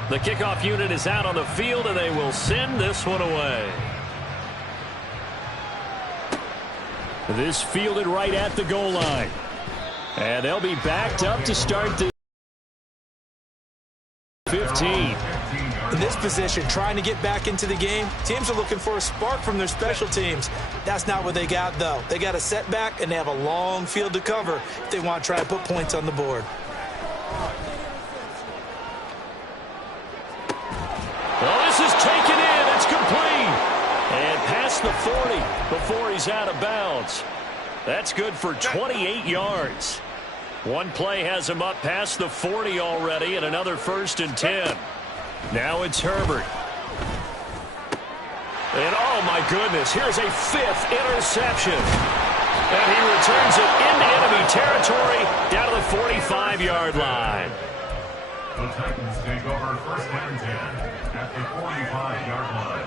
25. The kickoff unit is out on the field, and they will send this one away. This fielded right at the goal line. And they'll be backed up to start the 15. In this position, trying to get back into the game, teams are looking for a spark from their special teams. That's not what they got, though. They got a setback, and they have a long field to cover if they want to try and put points on the board. Well, this is taken in. It's complete. And past the 40 before he's out of bounds. That's good for 28 yards. One play has him up past the 40 already, and another 1st and 10. Now it's Herbert. And oh my goodness, here's a 5th interception. And he returns it into enemy territory down to the 45-yard line. The Titans take over first and 10 at the 45-yard line.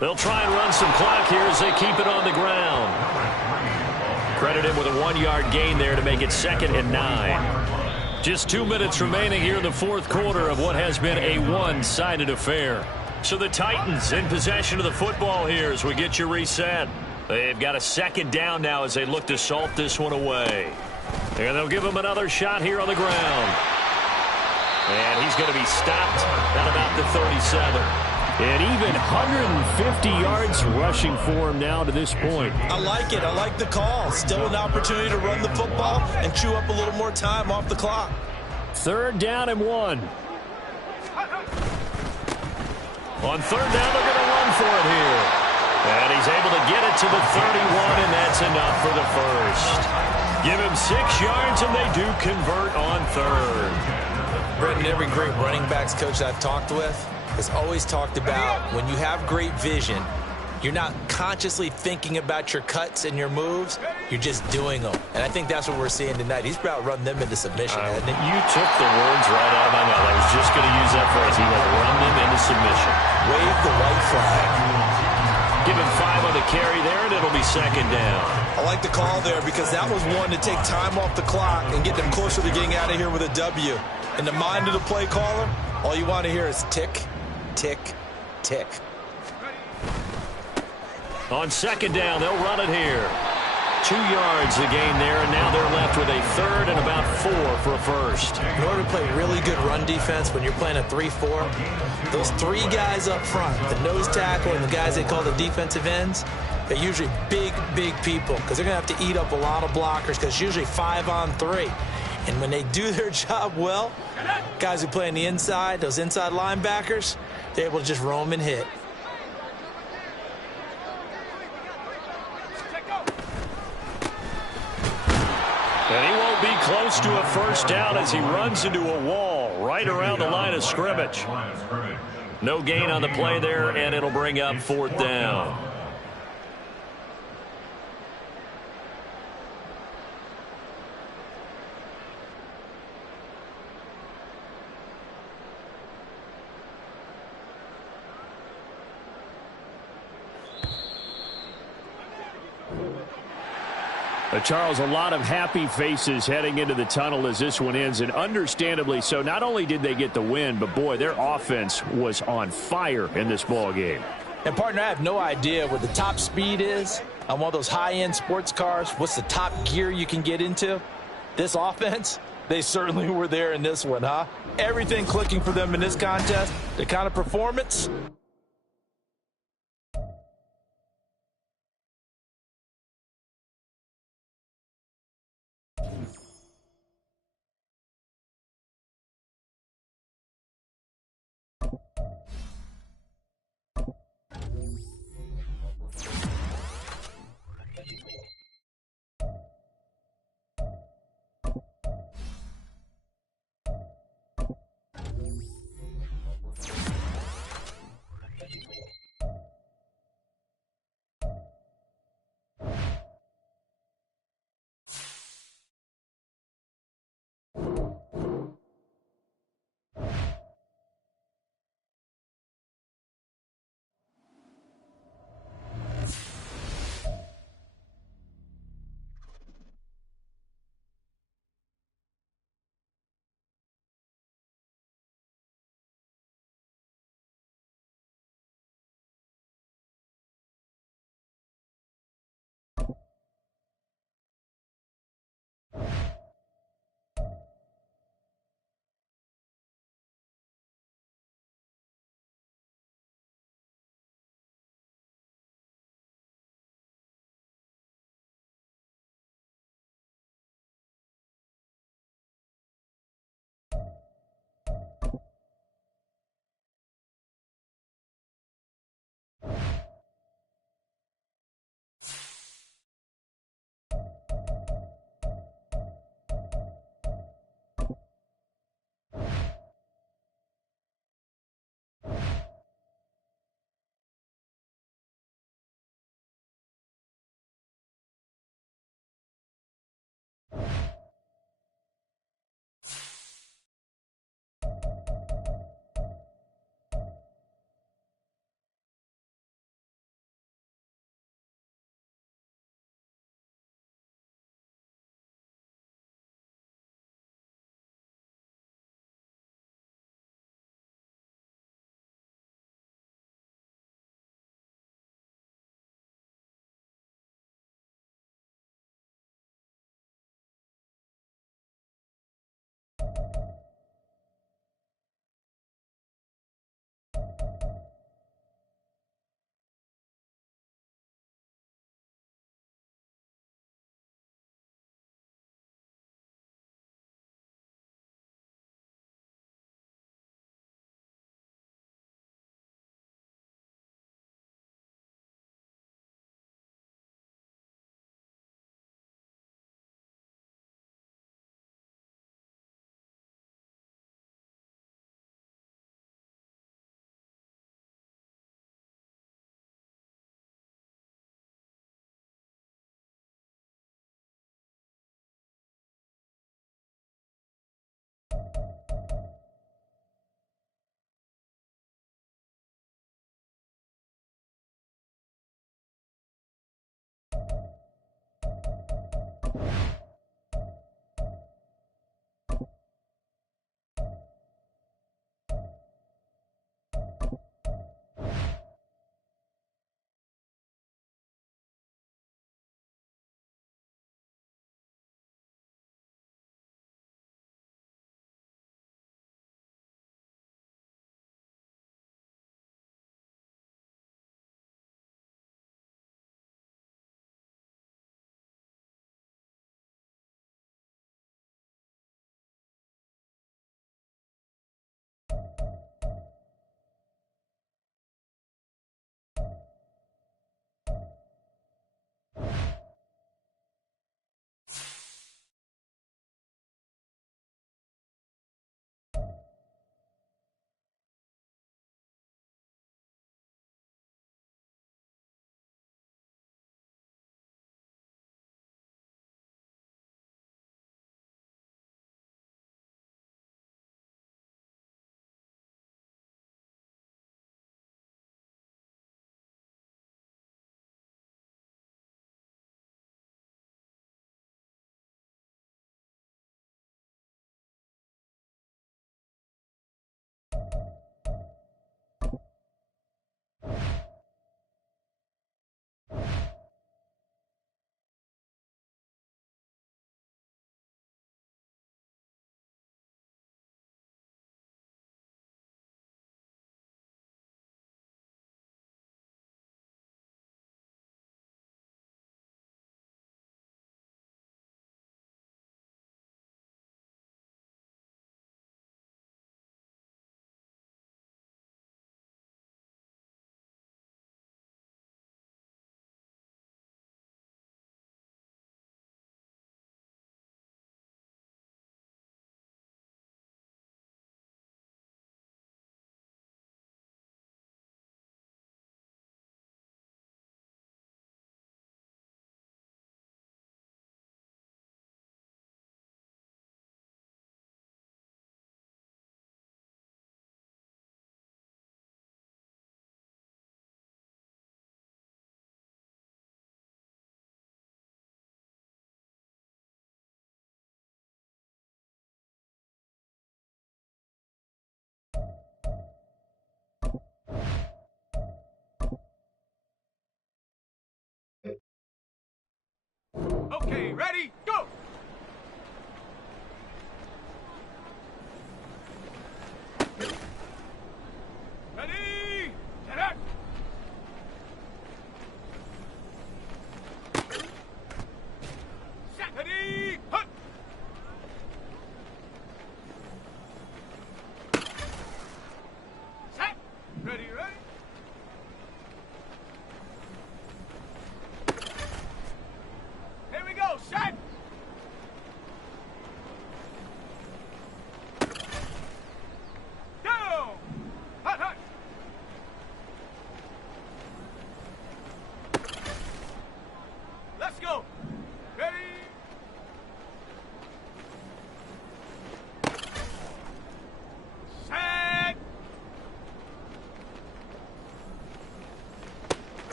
They'll try and run some clock here as they keep it on the ground. Credit him with a 1-yard gain there to make it 2nd and 9. Just 2 minutes remaining here in the fourth quarter of what has been a one-sided affair. So the Titans in possession of the football here as we get you reset. They've got a 2nd down now as they look to salt this one away. And they'll give him another shot here on the ground. And he's going to be stopped at about the 37. And even 150 yards rushing for him now to this point. I like it. I like the call. Still an opportunity to run the football and chew up a little more time off the clock. 3rd down and 1. On 3rd down, they're going to run for it here. And he's able to get it to the 31, and that's enough for the first. Give him 6 yards, and they do convert on 3rd. Brendan, every great running backs coach I've talked with has always talked about when you have great vision, you're not consciously thinking about your cuts and your moves, you're just doing them. And I think that's what we're seeing tonight. He's about running them into submission, hasn't he? You took the words right out of my mouth. I was just going to use that phrase. He will run them into submission. Wave the white flag. Give him 5 on the carry there, and it'll be 2nd down. I like the call there because that was one to take time off the clock and get them closer to getting out of here with a W. In the mind of the play caller, all you want to hear is tick, tick, tick. On 2nd down, they'll run it here. 2 yards the gain there, and now they're left with a 3rd and about 4 for a first. In order to play really good run defense when you're playing a 3-4, those 3 guys up front, the nose tackle and the guys they call the defensive ends, they're usually big, big people because they're going to have to eat up a lot of blockers because it's usually 5 on 3. And when they do their job well, guys who play on the inside, those inside linebackers, they're able to just roam and hit. And he won't be close to a first down as he runs into a wall right around the line of scrimmage. No gain on the play there, and it'll bring up 4th down. Charles, a lot of happy faces heading into the tunnel as this one ends, and understandably so. Not only did they get the win, but, boy, their offense was on fire in this ball game. And, partner, I have no idea what the top speed is on one of those high-end sports cars. What's the top gear you can get into? This offense, they certainly were there in this one, huh? Everything clicking for them in this contest, the kind of performance.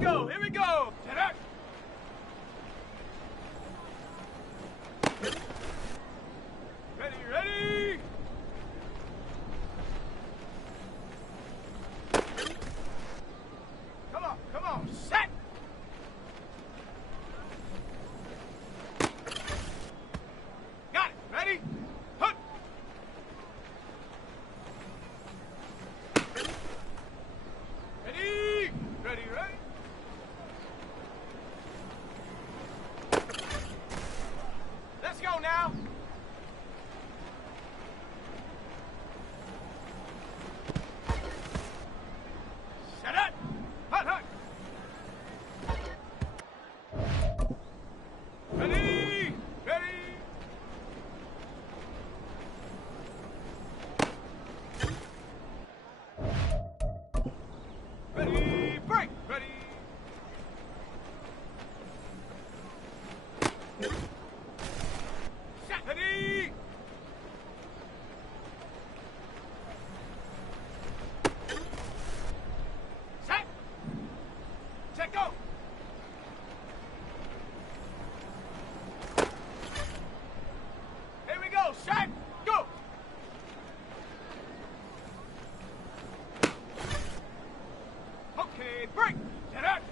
go. Here we go. Ready, ready. Come on, set. Got it, ready? Hook. Ready, ready, ready. Let's go now. Set it. Hut, hut. Ready, ready. Ready, break, ready. Set, ready. Set. Set, go. Here we go, set, go. Okay, break. Set up.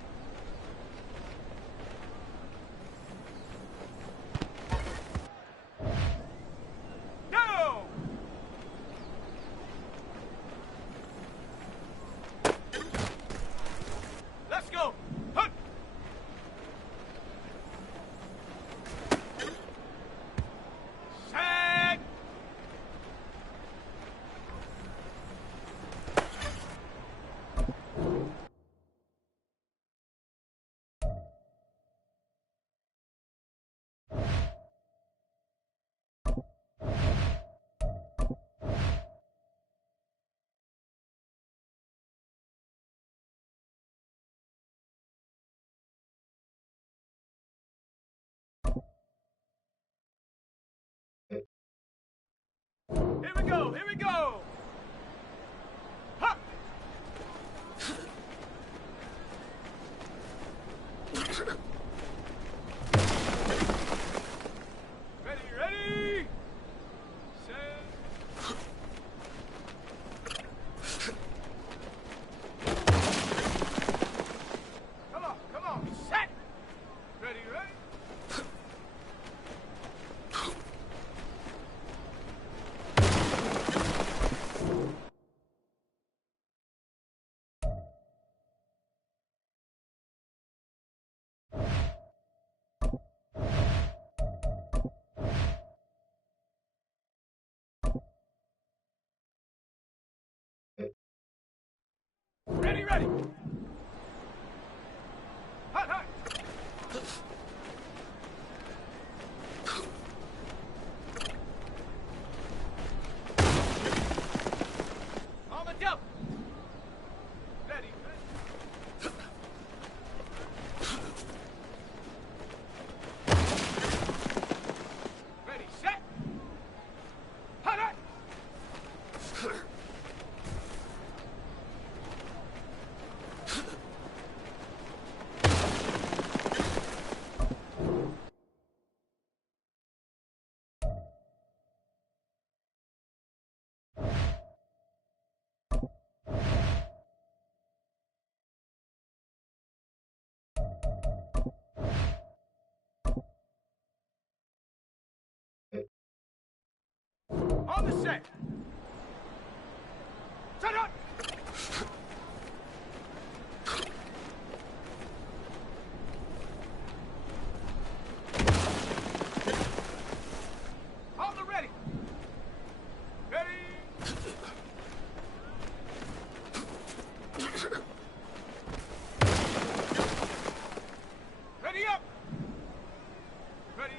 Go. Let's go. Hunt. Set. Here we go, here we go. Huh. Ready, ready. Set. Come on, set. Ready, ready. Ready, ready. Hut, hut. On the jump. Ready, ready. Ready, set. Hut, hut. On the set. Set up. On the ready. Ready. Ready up. Ready.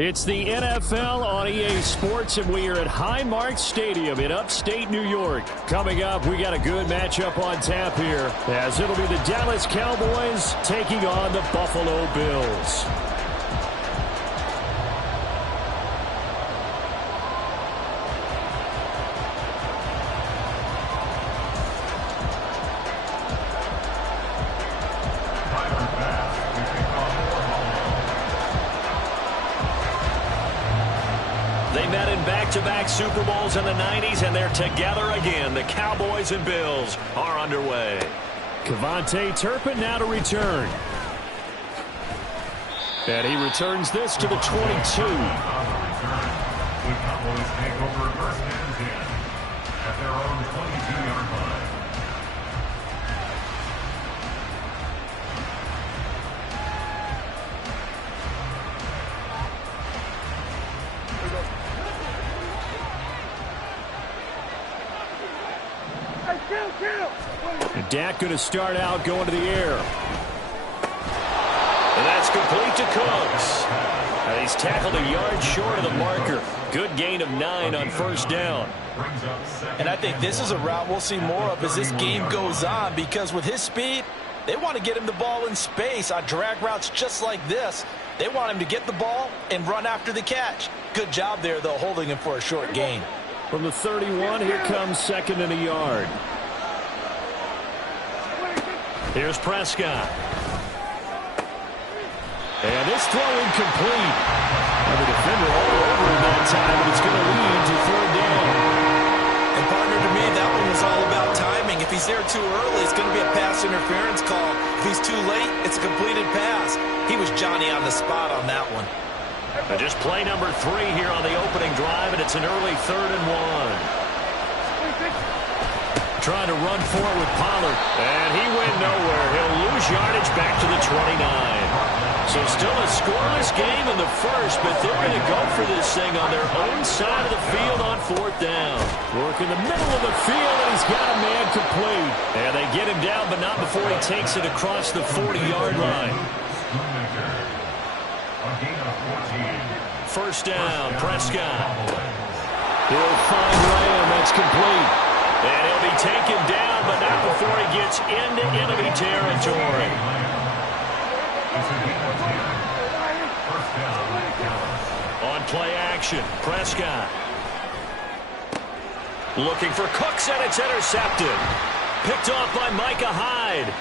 It's the NFL on EA Sports, and we are at Highmark Stadium in upstate New York. Coming up, we got a good matchup on tap here, as it'll be the Dallas Cowboys taking on the Buffalo Bills. Back-to-back Super Bowls in the 90s, and they're together again. The Cowboys and Bills are underway. Kevontae Turpin now to return. And he returns this to the 22. The Cowboys take over first and 10 at their own 22-yard line. And Dak going to start out going to the air. And that's complete to Cooks. And he's tackled a yard short of the marker. Good gain of 9 on first down. And I think this is a route we'll see more of as this game goes on, because with his speed, they want to get him the ball in space on drag routes just like this. They want him to get the ball and run after the catch. Good job there, though, holding him for a short gain. From the 31, here comes 2nd and a yard. Here's Prescott. And this throw incomplete. And the defender all over him that time, and it's going to lead to 3rd down. And partner, to me, that one was all about timing. If he's there too early, it's going to be a pass interference call. If he's too late, it's a completed pass. He was Johnny on the spot on that one. Just play number 3 here on the opening drive, and it's an early 3rd and 1. Trying to run forward with Pollard, and he went nowhere. He'll lose yardage back to the 29. So still a scoreless game in the first, but they're going to go for this thing on their own side of the field on 4th down. Work in the middle of the field, and he's got a man complete. And they get him down, but not before he takes it across the 40-yard line. First down, Prescott. He'll find Lamb. That's complete. And he'll be taken down, but not before he gets into enemy territory. On play action, Prescott. Looking for Cooks, and it's intercepted. Picked off by Micah Hyde.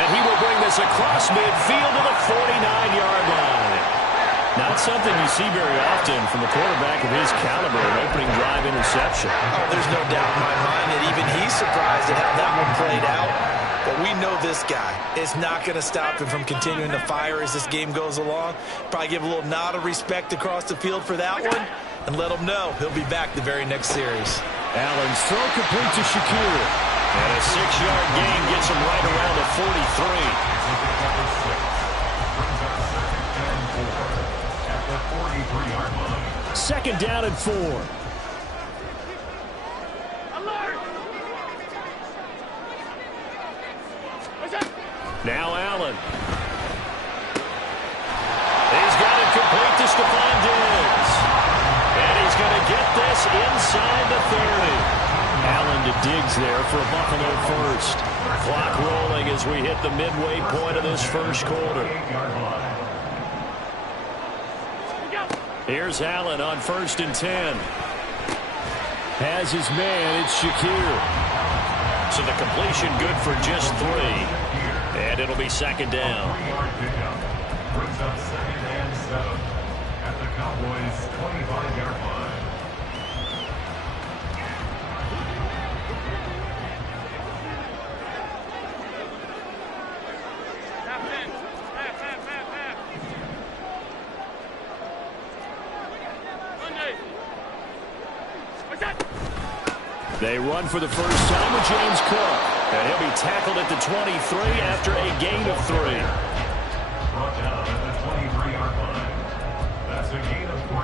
And he will bring this across midfield to the 49-yard line. Not something you see very often from a quarterback of his caliber, an opening drive interception. Oh, there's no doubt in my mind that even he's surprised at how that one played out. But we know this guy is not going to stop him from continuing to fire as this game goes along. Probably give a little nod of respect across the field for that one, and let him know he'll be back the very next series. Allen's throw complete to Shakir. And a 6-yard gain gets him right around the 43. 2nd down and 4. Now Allen. He's got it complete to Stephon Diggs. And he's going to get this inside the 30. Allen to Diggs there for a Buffalo first. Clock rolling as we hit the midway point of this first quarter. Here's Allen on 1st and 10. Has his man, it's Shakir. So the completion good for just 3. And it'll be 2nd down. Brings up 2nd and 7 at the Cowboys' 25-yard line. They run for the first time with James Cook. And he'll be tackled at the 23 after a gain of 3. Brought down at the 23-yard line. That's a gain of 3.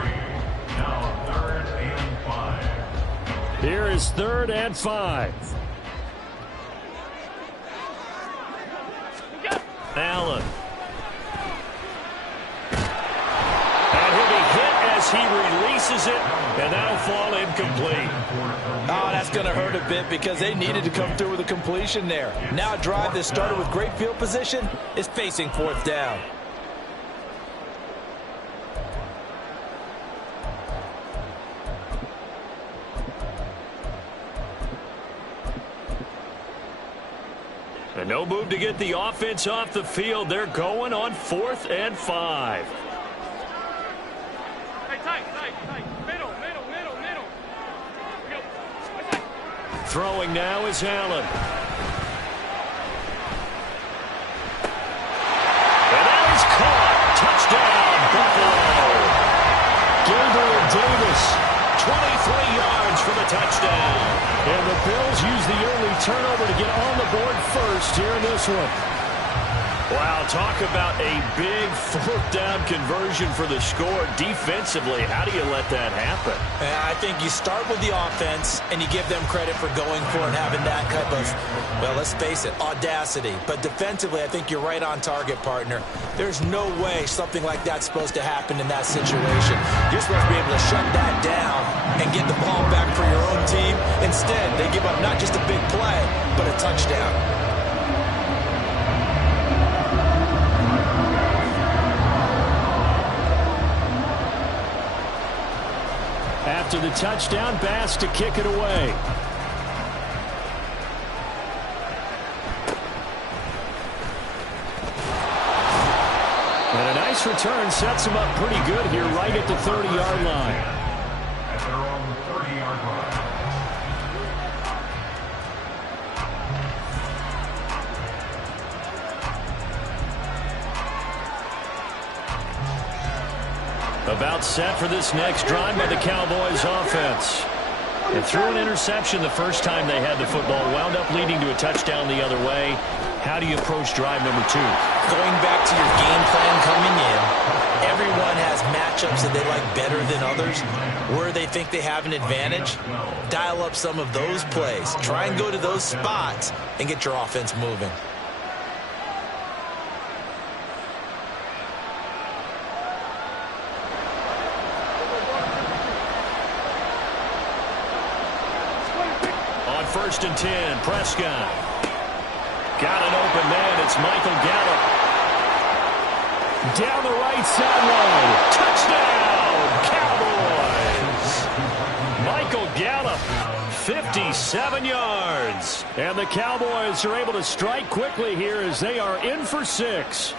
Now 3rd and 5. Here is 3rd and 5. Allen. as he releases it, and that'll fall incomplete. Oh, that's going to hurt a bit because they needed to come through with a completion there. Now a drive that started with great field position is facing fourth down. And no move to get the offense off the field. They're going on 4th and 5. Hey, tight. Middle. Throwing now is Allen. And that is caught. Touchdown, Buffalo. Gabriel Davis, 23 yards for the touchdown. And the Bills use the early turnover to get on the board first here in this one. Wow, talk about a big 4th down conversion for the score. Defensively, how do you let that happen? I think you start with the offense, and you give them credit for going for it and having that type of, well, let's face it, audacity. But defensively, I think you're right on target, partner. There's no way something like that's supposed to happen in that situation. You're supposed to be able to shut that down and get the ball back for your own team. Instead, they give up not just a big play, but a touchdown. After the touchdown, Bass to kick it away. And a nice return sets him up pretty good here right at the 30-yard line. At their own 30-yard line. About set for this next drive by the Cowboys offense. They threw an interception the first time they had the football, wound up leading to a touchdown the other way. How do you approach drive number 2? Going back to your game plan coming in, everyone has matchups that they like better than others. Where they think they have an advantage, dial up some of those plays. Try and go to those spots and get your offense moving. On 1st and 10, Prescott. Got an open man. It's Michael Gallup. Down the right sideline. Touchdown, Cowboys. Michael Gallup, 57 yards. And the Cowboys are able to strike quickly here as they are in for 6.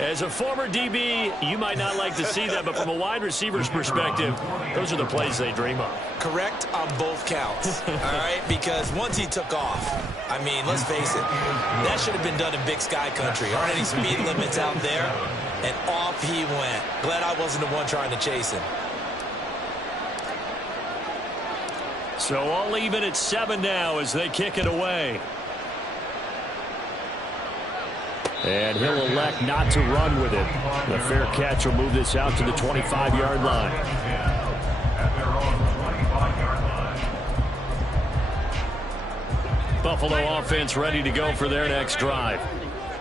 As a former DB, you might not like to see that, but from a wide receiver's perspective, those are the plays they dream of. Correct on both counts, all right? Because once he took off, I mean, let's face it, that should have been done in Big Sky country. Aren't any speed limits out there? And off he went. Glad I wasn't the one trying to chase him. So all even at 7 now as they kick it away. And he'll elect not to run with it. The fair catch will move this out to the 25-yard line. At their own 25-yard line. Buffalo offense ready to go for their next drive.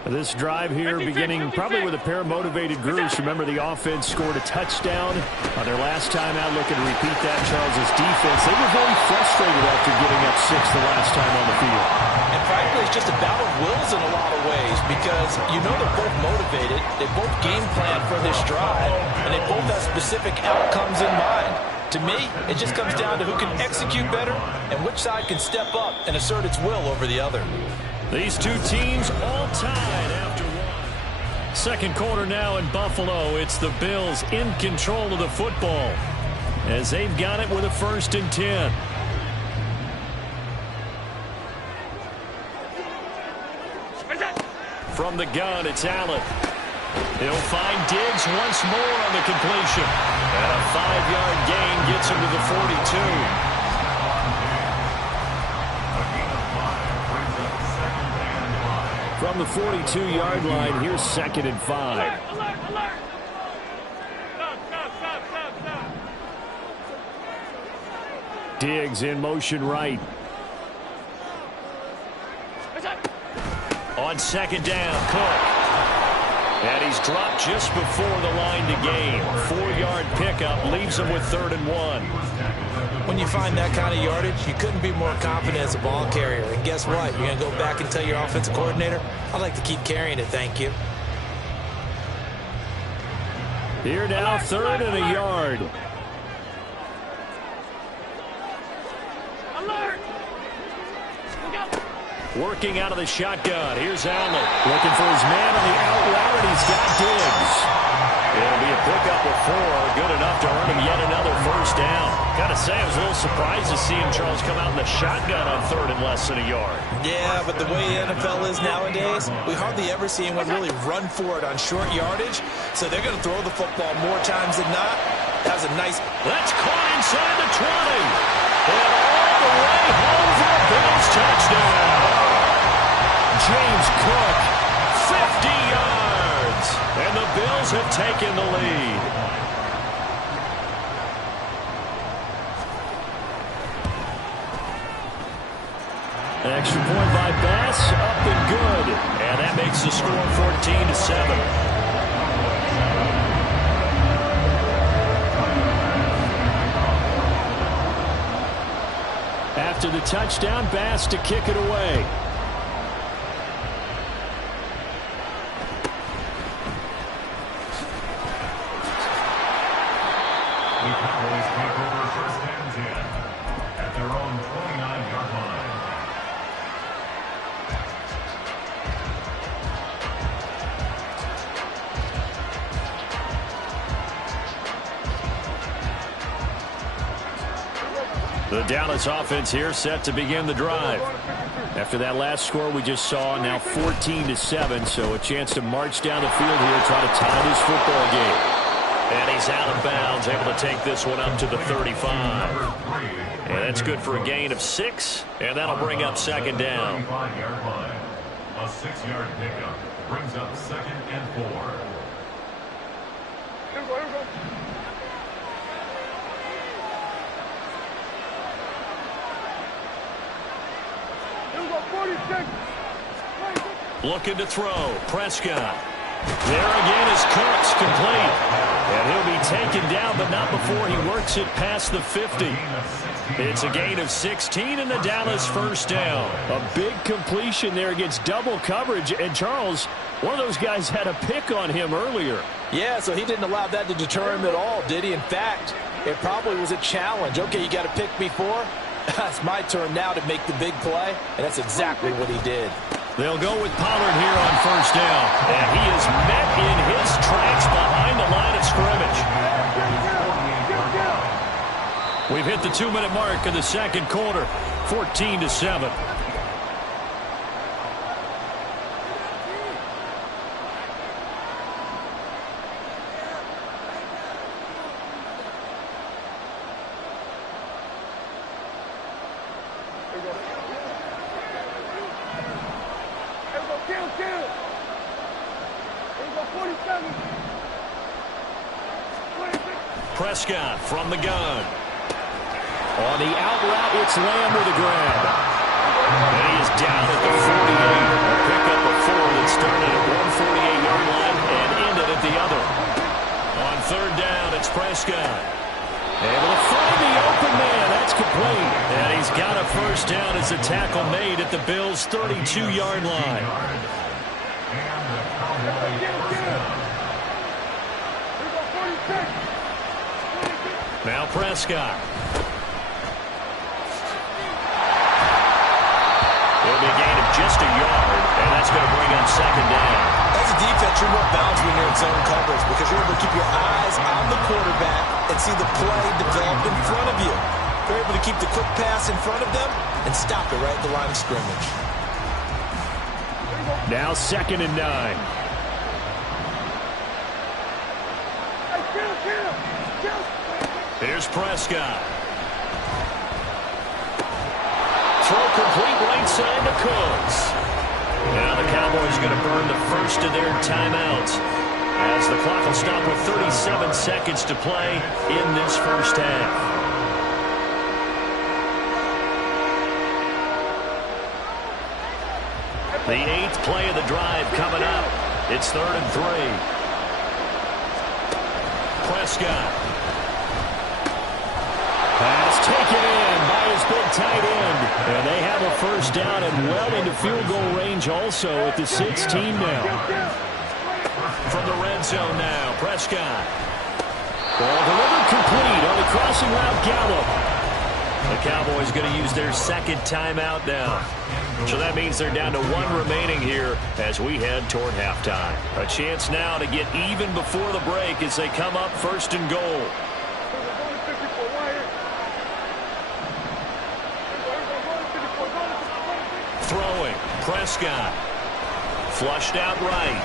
This drive here beginning probably with a pair of motivated groups. Remember, the offense scored a touchdown on their last time out. Looking to repeat that. Charles' defense, they were very frustrated after giving up 6 the last time on the field. And frankly, it's just a battle of wills in a lot of ways because you know they're both motivated. They both game plan for this drive, and they both have specific outcomes in mind. To me, it just comes down to who can execute better and which side can step up and assert its will over the other. These two teams all tied after 1. Second quarter now in Buffalo. It's the Bills in control of the football as they've got it with a 1st and 10. From the gun, it's Allen. He'll find Diggs once more on the completion. And a 5-yard gain gets him to the 42. From the 42-yard line, here's 2nd and 5. Alert! Stop. Diggs in motion right. On 2nd down, Cook. And he's dropped just before the line to gain. 4-yard pickup leaves him with 3rd and 1. When you find that kind of yardage, you couldn't be more confident as a ball carrier. And guess what? You're going to go back and tell your offensive coordinator, I'd like to keep carrying it, thank you. Here now, 3rd and a yard. Alert! Working out of the shotgun. Here's Allen. Looking for his man on the out route, and he's got Diggs. It'll be a pickup of 4. Good enough to earn him yet another first down. Gotta say, I was a little surprised to see him, Charles, come out in the shotgun on 3rd and less than a yard. Yeah, but the way the NFL is nowadays, we hardly ever see anyone really run for it on short yardage. So they're going to throw the football more times than not. That was a nice... That's caught inside the 20. And all the way home for a Bills touchdown. James Cook, 50 yards. And the Bills have taken the lead. An extra point by Bass, up and good. And that makes the score 14-7. After the touchdown, Bass to kick it away. The Cowboys take over 1st and 10 at their own 29-yard line. The Dallas offense here set to begin the drive. After that last score we just saw, now 14-7, so a chance to march down the field here, try to tie this football game. And he's out of bounds, able to take this one up to the 35. And that's good for a gain of 6, and that'll bring up 2nd down. 35-yard line. A 6-yard pickup brings up 2nd and 4. Here we go, here we go. Here we go, 46. Looking to throw. Prescott. There again is Cooks, complete. And he'll be taken down, but not before he works it past the 50. It's a gain of 16 in the Dallas first down. A big completion there against double coverage. And Charles, one of those guys had a pick on him earlier. Yeah, so he didn't allow that to deter him at all, did he? In fact, it probably was a challenge. Okay, you got to pick me 4. It's my turn now to make the big play, and that's exactly what he did. They'll go with Pollard here on first down. And he is met in his tracks behind the line of scrimmage. We've hit the 2-minute mark in the second quarter. 14-7. Prescott from the gun. On the out route, it's Lamb with a grab. And he is down at the 48. A pickup of 4 that started at 148-yard line and ended at the other. On 3rd down, it's Prescott. Able to find the open man. That's complete. And he's got a first down as a tackle made at the Bills' 32-yard line. And the Cowboys first down. Now Prescott. It'll be a gain of just a yard, and that's going to bring up 2nd down. As a defense, you're more balanced when you're in zone coverage because you're able to keep your eyes on the quarterback and see the play develop in front of you. You're able to keep the quick pass in front of them and stop it right at the line of scrimmage. Now 2nd and 9. Here's Prescott. Throw complete right side to Cooks. Now the Cowboys going to burn the first of their timeouts as the clock will stop with 37 seconds to play in this first half. The 8th play of the drive coming up. It's 3rd and 3. Prescott. Pass taken in by his big tight end. And they have a first down and well into field goal range also at the 16 now. From the red zone now, Prescott. Ball delivered complete on the crossing route Gallup. The Cowboys going to use their second timeout now. So that means they're down to 1 remaining here as we head toward halftime. A chance now to get even before the break as they come up 1st and goal. Throwing, Prescott. Flushed out right.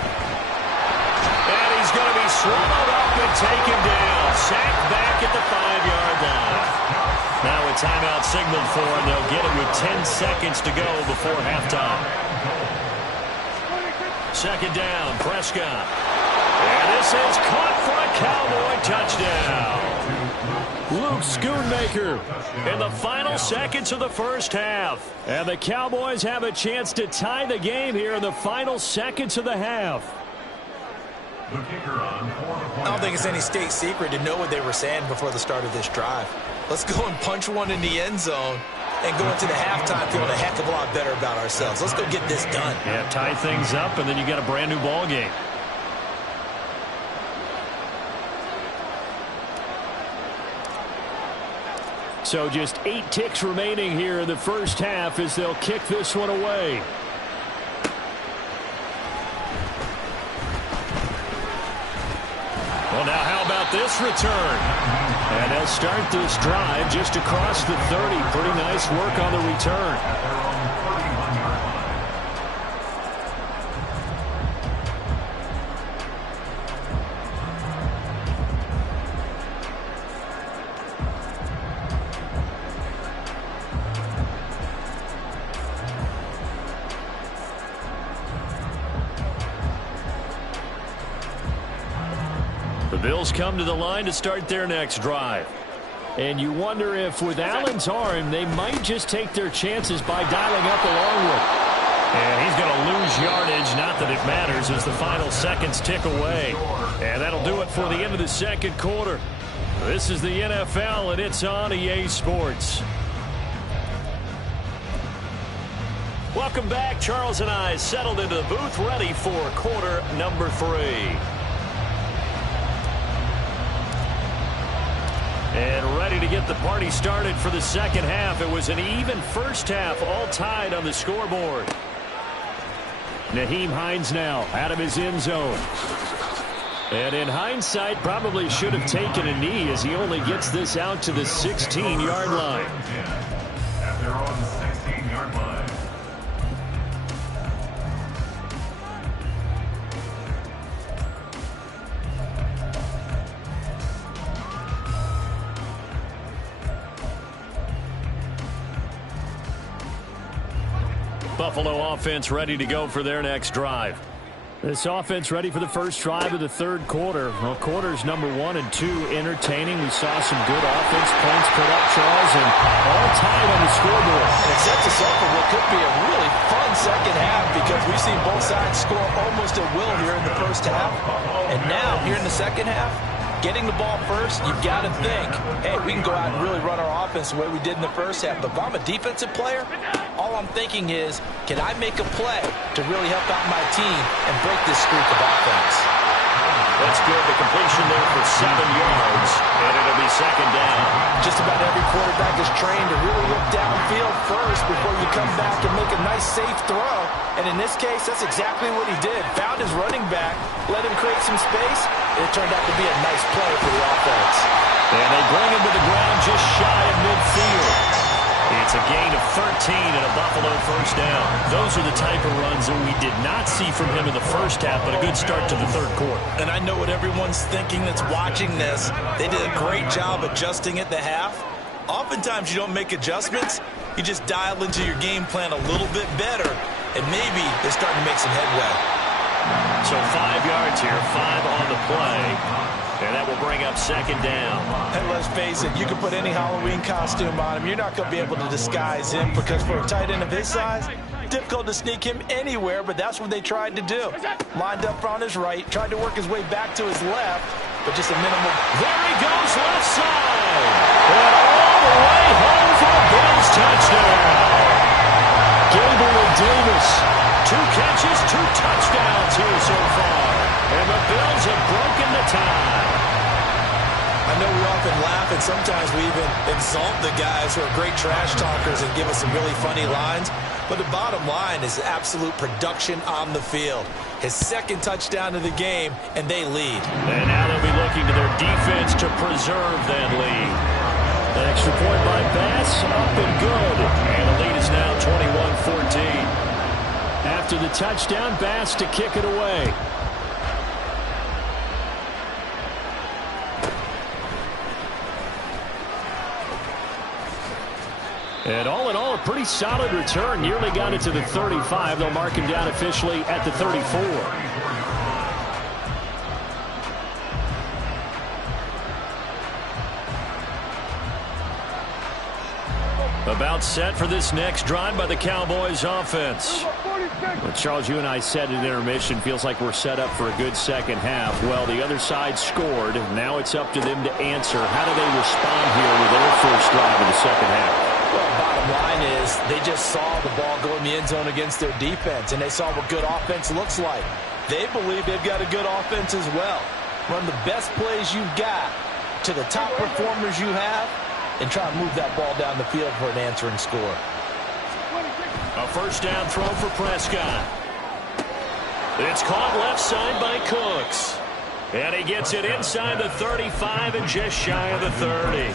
And he's going to be swallowed up and taken down. Sacked back at the 5-yard line. Now a timeout signaled for, and they'll get it with 10 seconds to go before halftime. 2nd down, Prescott. And this is caught for a Cowboy touchdown. Luke Schoonmaker In the final seconds of the first half. and the Cowboys have a chance to tie the game here in the final seconds of the half. The kicker on for the point. I don't think it's any state secret to know what they were saying before the start of this drive. Let's go and punch one in the end zone and go into the halftime feeling a heck of a lot better about ourselves. Let's go get this done. Yeah, tie things up, and then you get a brand new ball game. So just 8 ticks remaining here in the first half as they'll kick this one away. Well, now how about this return? And they'll start this drive just across the 30. Pretty nice work on the return. At their own 31-yard line. The Bills come to the line to start their next drive. And you wonder if with Allen's arm, they might just take their chances by dialing up a long one. And he's going to lose yardage, not that it matters, as the final seconds tick away. And that'll do it for the end of the second quarter. This is the NFL, and it's on EA Sports. Welcome back. Charles and I settled into the booth, ready for quarter number 3. And ready to get the party started for the second half. It was an even first half, all tied on the scoreboard. Nyheim Hines now out of his end zone. And in hindsight, probably should have taken a knee as he only gets this out to the 16-yard line. At their own 16-yard line. Buffalo offense ready to go for their next drive. This offense ready for the first drive of the third quarter. Well, quarters number 1 and 2 entertaining. We saw some good offense points put up, Charles, and all tied on the scoreboard. It sets us up for what could be a really fun second half because we've seen both sides score almost at will here in the first half. And now, here in the second half, getting the ball first, you've got to think, hey, we can go out and really run our offense the way we did in the first half. But if I'm a defensive player, all I'm thinking is, can I make a play to really help out my team and break this streak of offense? That's good. The completion there for 7 yards, and it'll be second down. Just about every quarterback is trained to really look downfield first before you come back and make a nice, safe throw. And in this case, that's exactly what he did. Found his running back, let him create some space, and it turned out to be a nice play for the offense. And they bring him to the ground just shy of midfield. It's a gain of 13 and a Buffalo first down. Those are the type of runs that we did not see from him in the first half, but a good start to the third quarter. And I know what everyone's thinking that's watching this. They did a great job adjusting at the half. Oftentimes you don't make adjustments. You just dial into your game plan a little bit better, and maybe they're starting to make some headway. So 5 yards here, 5 on the play. And that will bring up second down. And let's face it, you can put any Halloween costume on him. You're not going to be able to disguise him because for a tight end of his size, difficult to sneak him anywhere, but that's what they tried to do. Lined up on his right, tried to work his way back to his left, but just a minimal. There he goes, left side. And all the way home for a Bills touchdown. Gable and Davis, 2 catches, 2 touchdowns here so far. And the Bills have broken the tie. I know we often laugh and sometimes we even exalt the guys who are great trash talkers and give us some really funny lines. But the bottom line is absolute production on the field. His second touchdown of the game, and they lead. And now they'll be looking to their defense to preserve that lead. The extra point by Bass, up and good. And the lead is now 21-14. After the touchdown, Bass to kick it away. And all in all, a pretty solid return. Nearly got it to the 35. They'll mark him down officially at the 34. About set for this next drive by the Cowboys offense. Well, Charles, you and I said at intermission, feels like we're set up for a good second half. Well, the other side scored. Now it's up to them to answer. How do they respond here with their first drive of the second half? Well, bottom line is they just saw the ball go in the end zone against their defense, and they saw what good offense looks like. They believe they've got a good offense as well. Run the best plays you've got to the top performers you have, and try and move that ball down the field for an answering score. A first down throw for Prescott. It's caught left side by Cooks. And he gets it inside the 35 and just shy of the 30.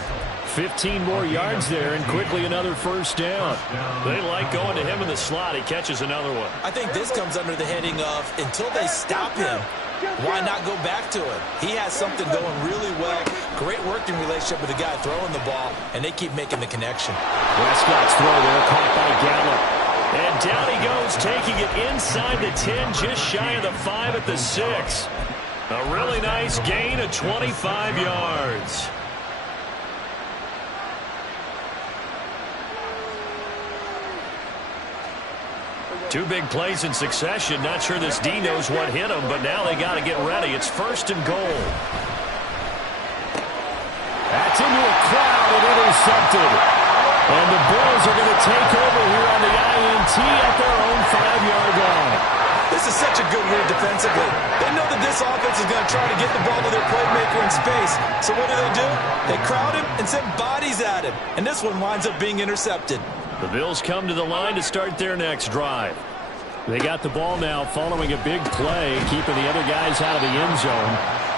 15 more yards there and quickly another first down. They like going to him in the slot. He catches another one. I think this comes under the heading of until they stop him, why not go back to him? He has something going really well. Great working relationship with the guy throwing the ball, and they keep making the connection. Prescott's throw there caught by Gallup. And down he goes, taking it inside the 10, just shy of the 5 at the 6. A really nice gain of 25 yards. Two big plays in succession. Not sure this D knows what hit him, but now they got to get ready. It's first and goal. That's into a crowd and intercepted. And the Bills are going to take over here on the INT at their own 5-yard line. This is such a good read defensively. They know that this offense is going to try to get the ball to their playmaker in space. So what do? They crowd him and send bodies at him. And this one winds up being intercepted. The Bills come to the line to start their next drive. They got the ball now following a big play, keeping the other guys out of the end zone.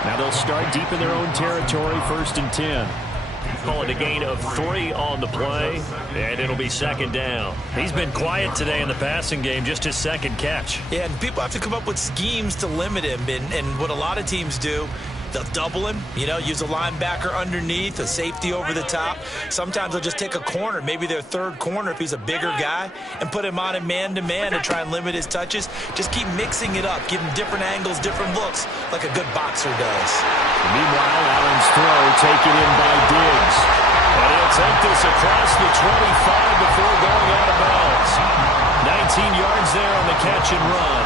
Now they'll start deep in their own territory, first and 10. Calling a gain of 3 on the play, and it'll be second down. He's been quiet today in the passing game, just his second catch. Yeah, and people have to come up with schemes to limit him, and what a lot of teams do, they'll double him, use a linebacker underneath, a safety over the top. Sometimes they'll just take a corner, maybe their third corner if he's a bigger guy, and put him on him man-to-man to try and limit his touches. Just keep mixing it up, give him different angles, different looks, like a good boxer does. Meanwhile, Allen's throw taken in by Diggs. And he'll take this across the 25 before going out of bounds. 19 yards there on the catch and run.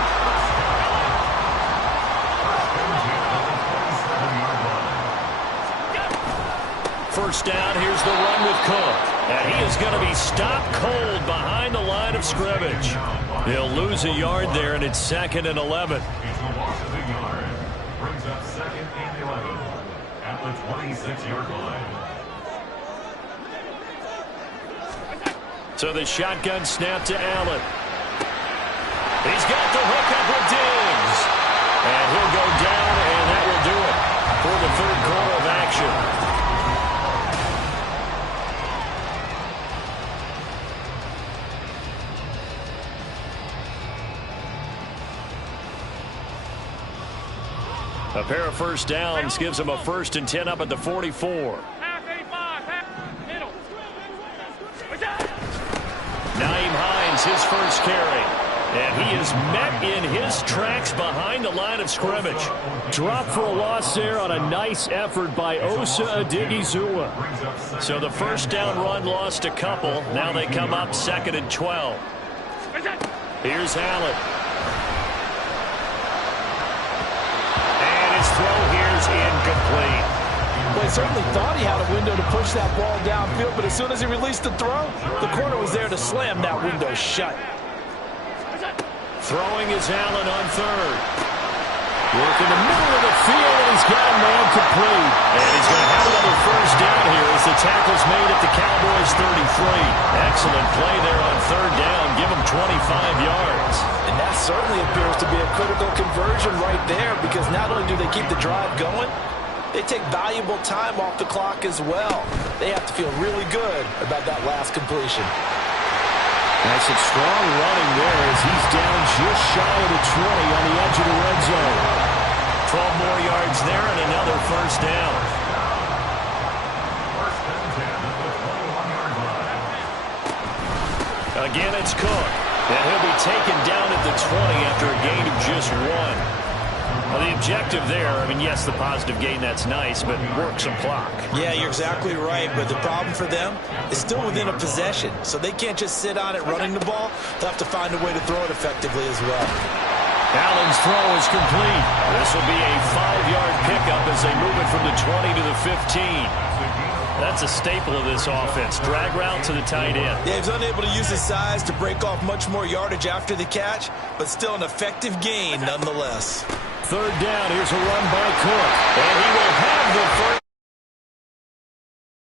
First down, here's the run with Cook. And he is going to be stopped cold behind the line of scrimmage. He'll lose a yard there, and it's second and 11. It's a loss of a yard. Brings up second and 11 at the 26-yard line. So the shotgun snap to Allen. He's got the hook up with Diggs. And he'll go down, and that will do it for the third quarter of action. A pair of first downs gives them a first and 10 up at the 44. Naeem Hines, his first carry. And he is met in his tracks behind the line of scrimmage. Drop for a loss there on a nice effort by Osa Odighizuwa. So the first down run lost a couple. Now they come up 2nd and 12. Here's Allen. And his throw here's incomplete. Well, he certainly thought he had a window to push that ball downfield, but as soon as he released the throw, the corner was there to slam that window shut. Throwing is Allen on 3rd. Work in the middle of the field, and he's got a man complete. And he's going to have another first down here as the tackle's made at the Cowboys' 33. Excellent play there on 3rd down. Give him 25 yards. And that certainly appears to be a critical conversion right there, because not only do they keep the drive going, they take valuable time off the clock as well. They have to feel really good about that last completion. That's some strong running there as he's down just shy of the 20 on the edge of the red zone. 12 more yards there and another first down. First and 10 at the 21-yard line. Again, it's Cook. And he'll be taken down at the 20 after a gain of just 1. Well, the objective there, I mean, yes, the positive gain, that's nice, but work some clock. Yeah, you're exactly right, but the problem for them is still within a possession, so they can't just sit on it running the ball. They'll have to find a way to throw it effectively as well. Allen's throw is complete. This will be a 5-yard pickup as they move it from the 20 to the 15. That's a staple of this offense. Drag route to the tight end. Yeah, he's unable to use his size to break off much more yardage after the catch, but still an effective gain nonetheless. 3rd down. Here's a run by Cook. And he will have the first.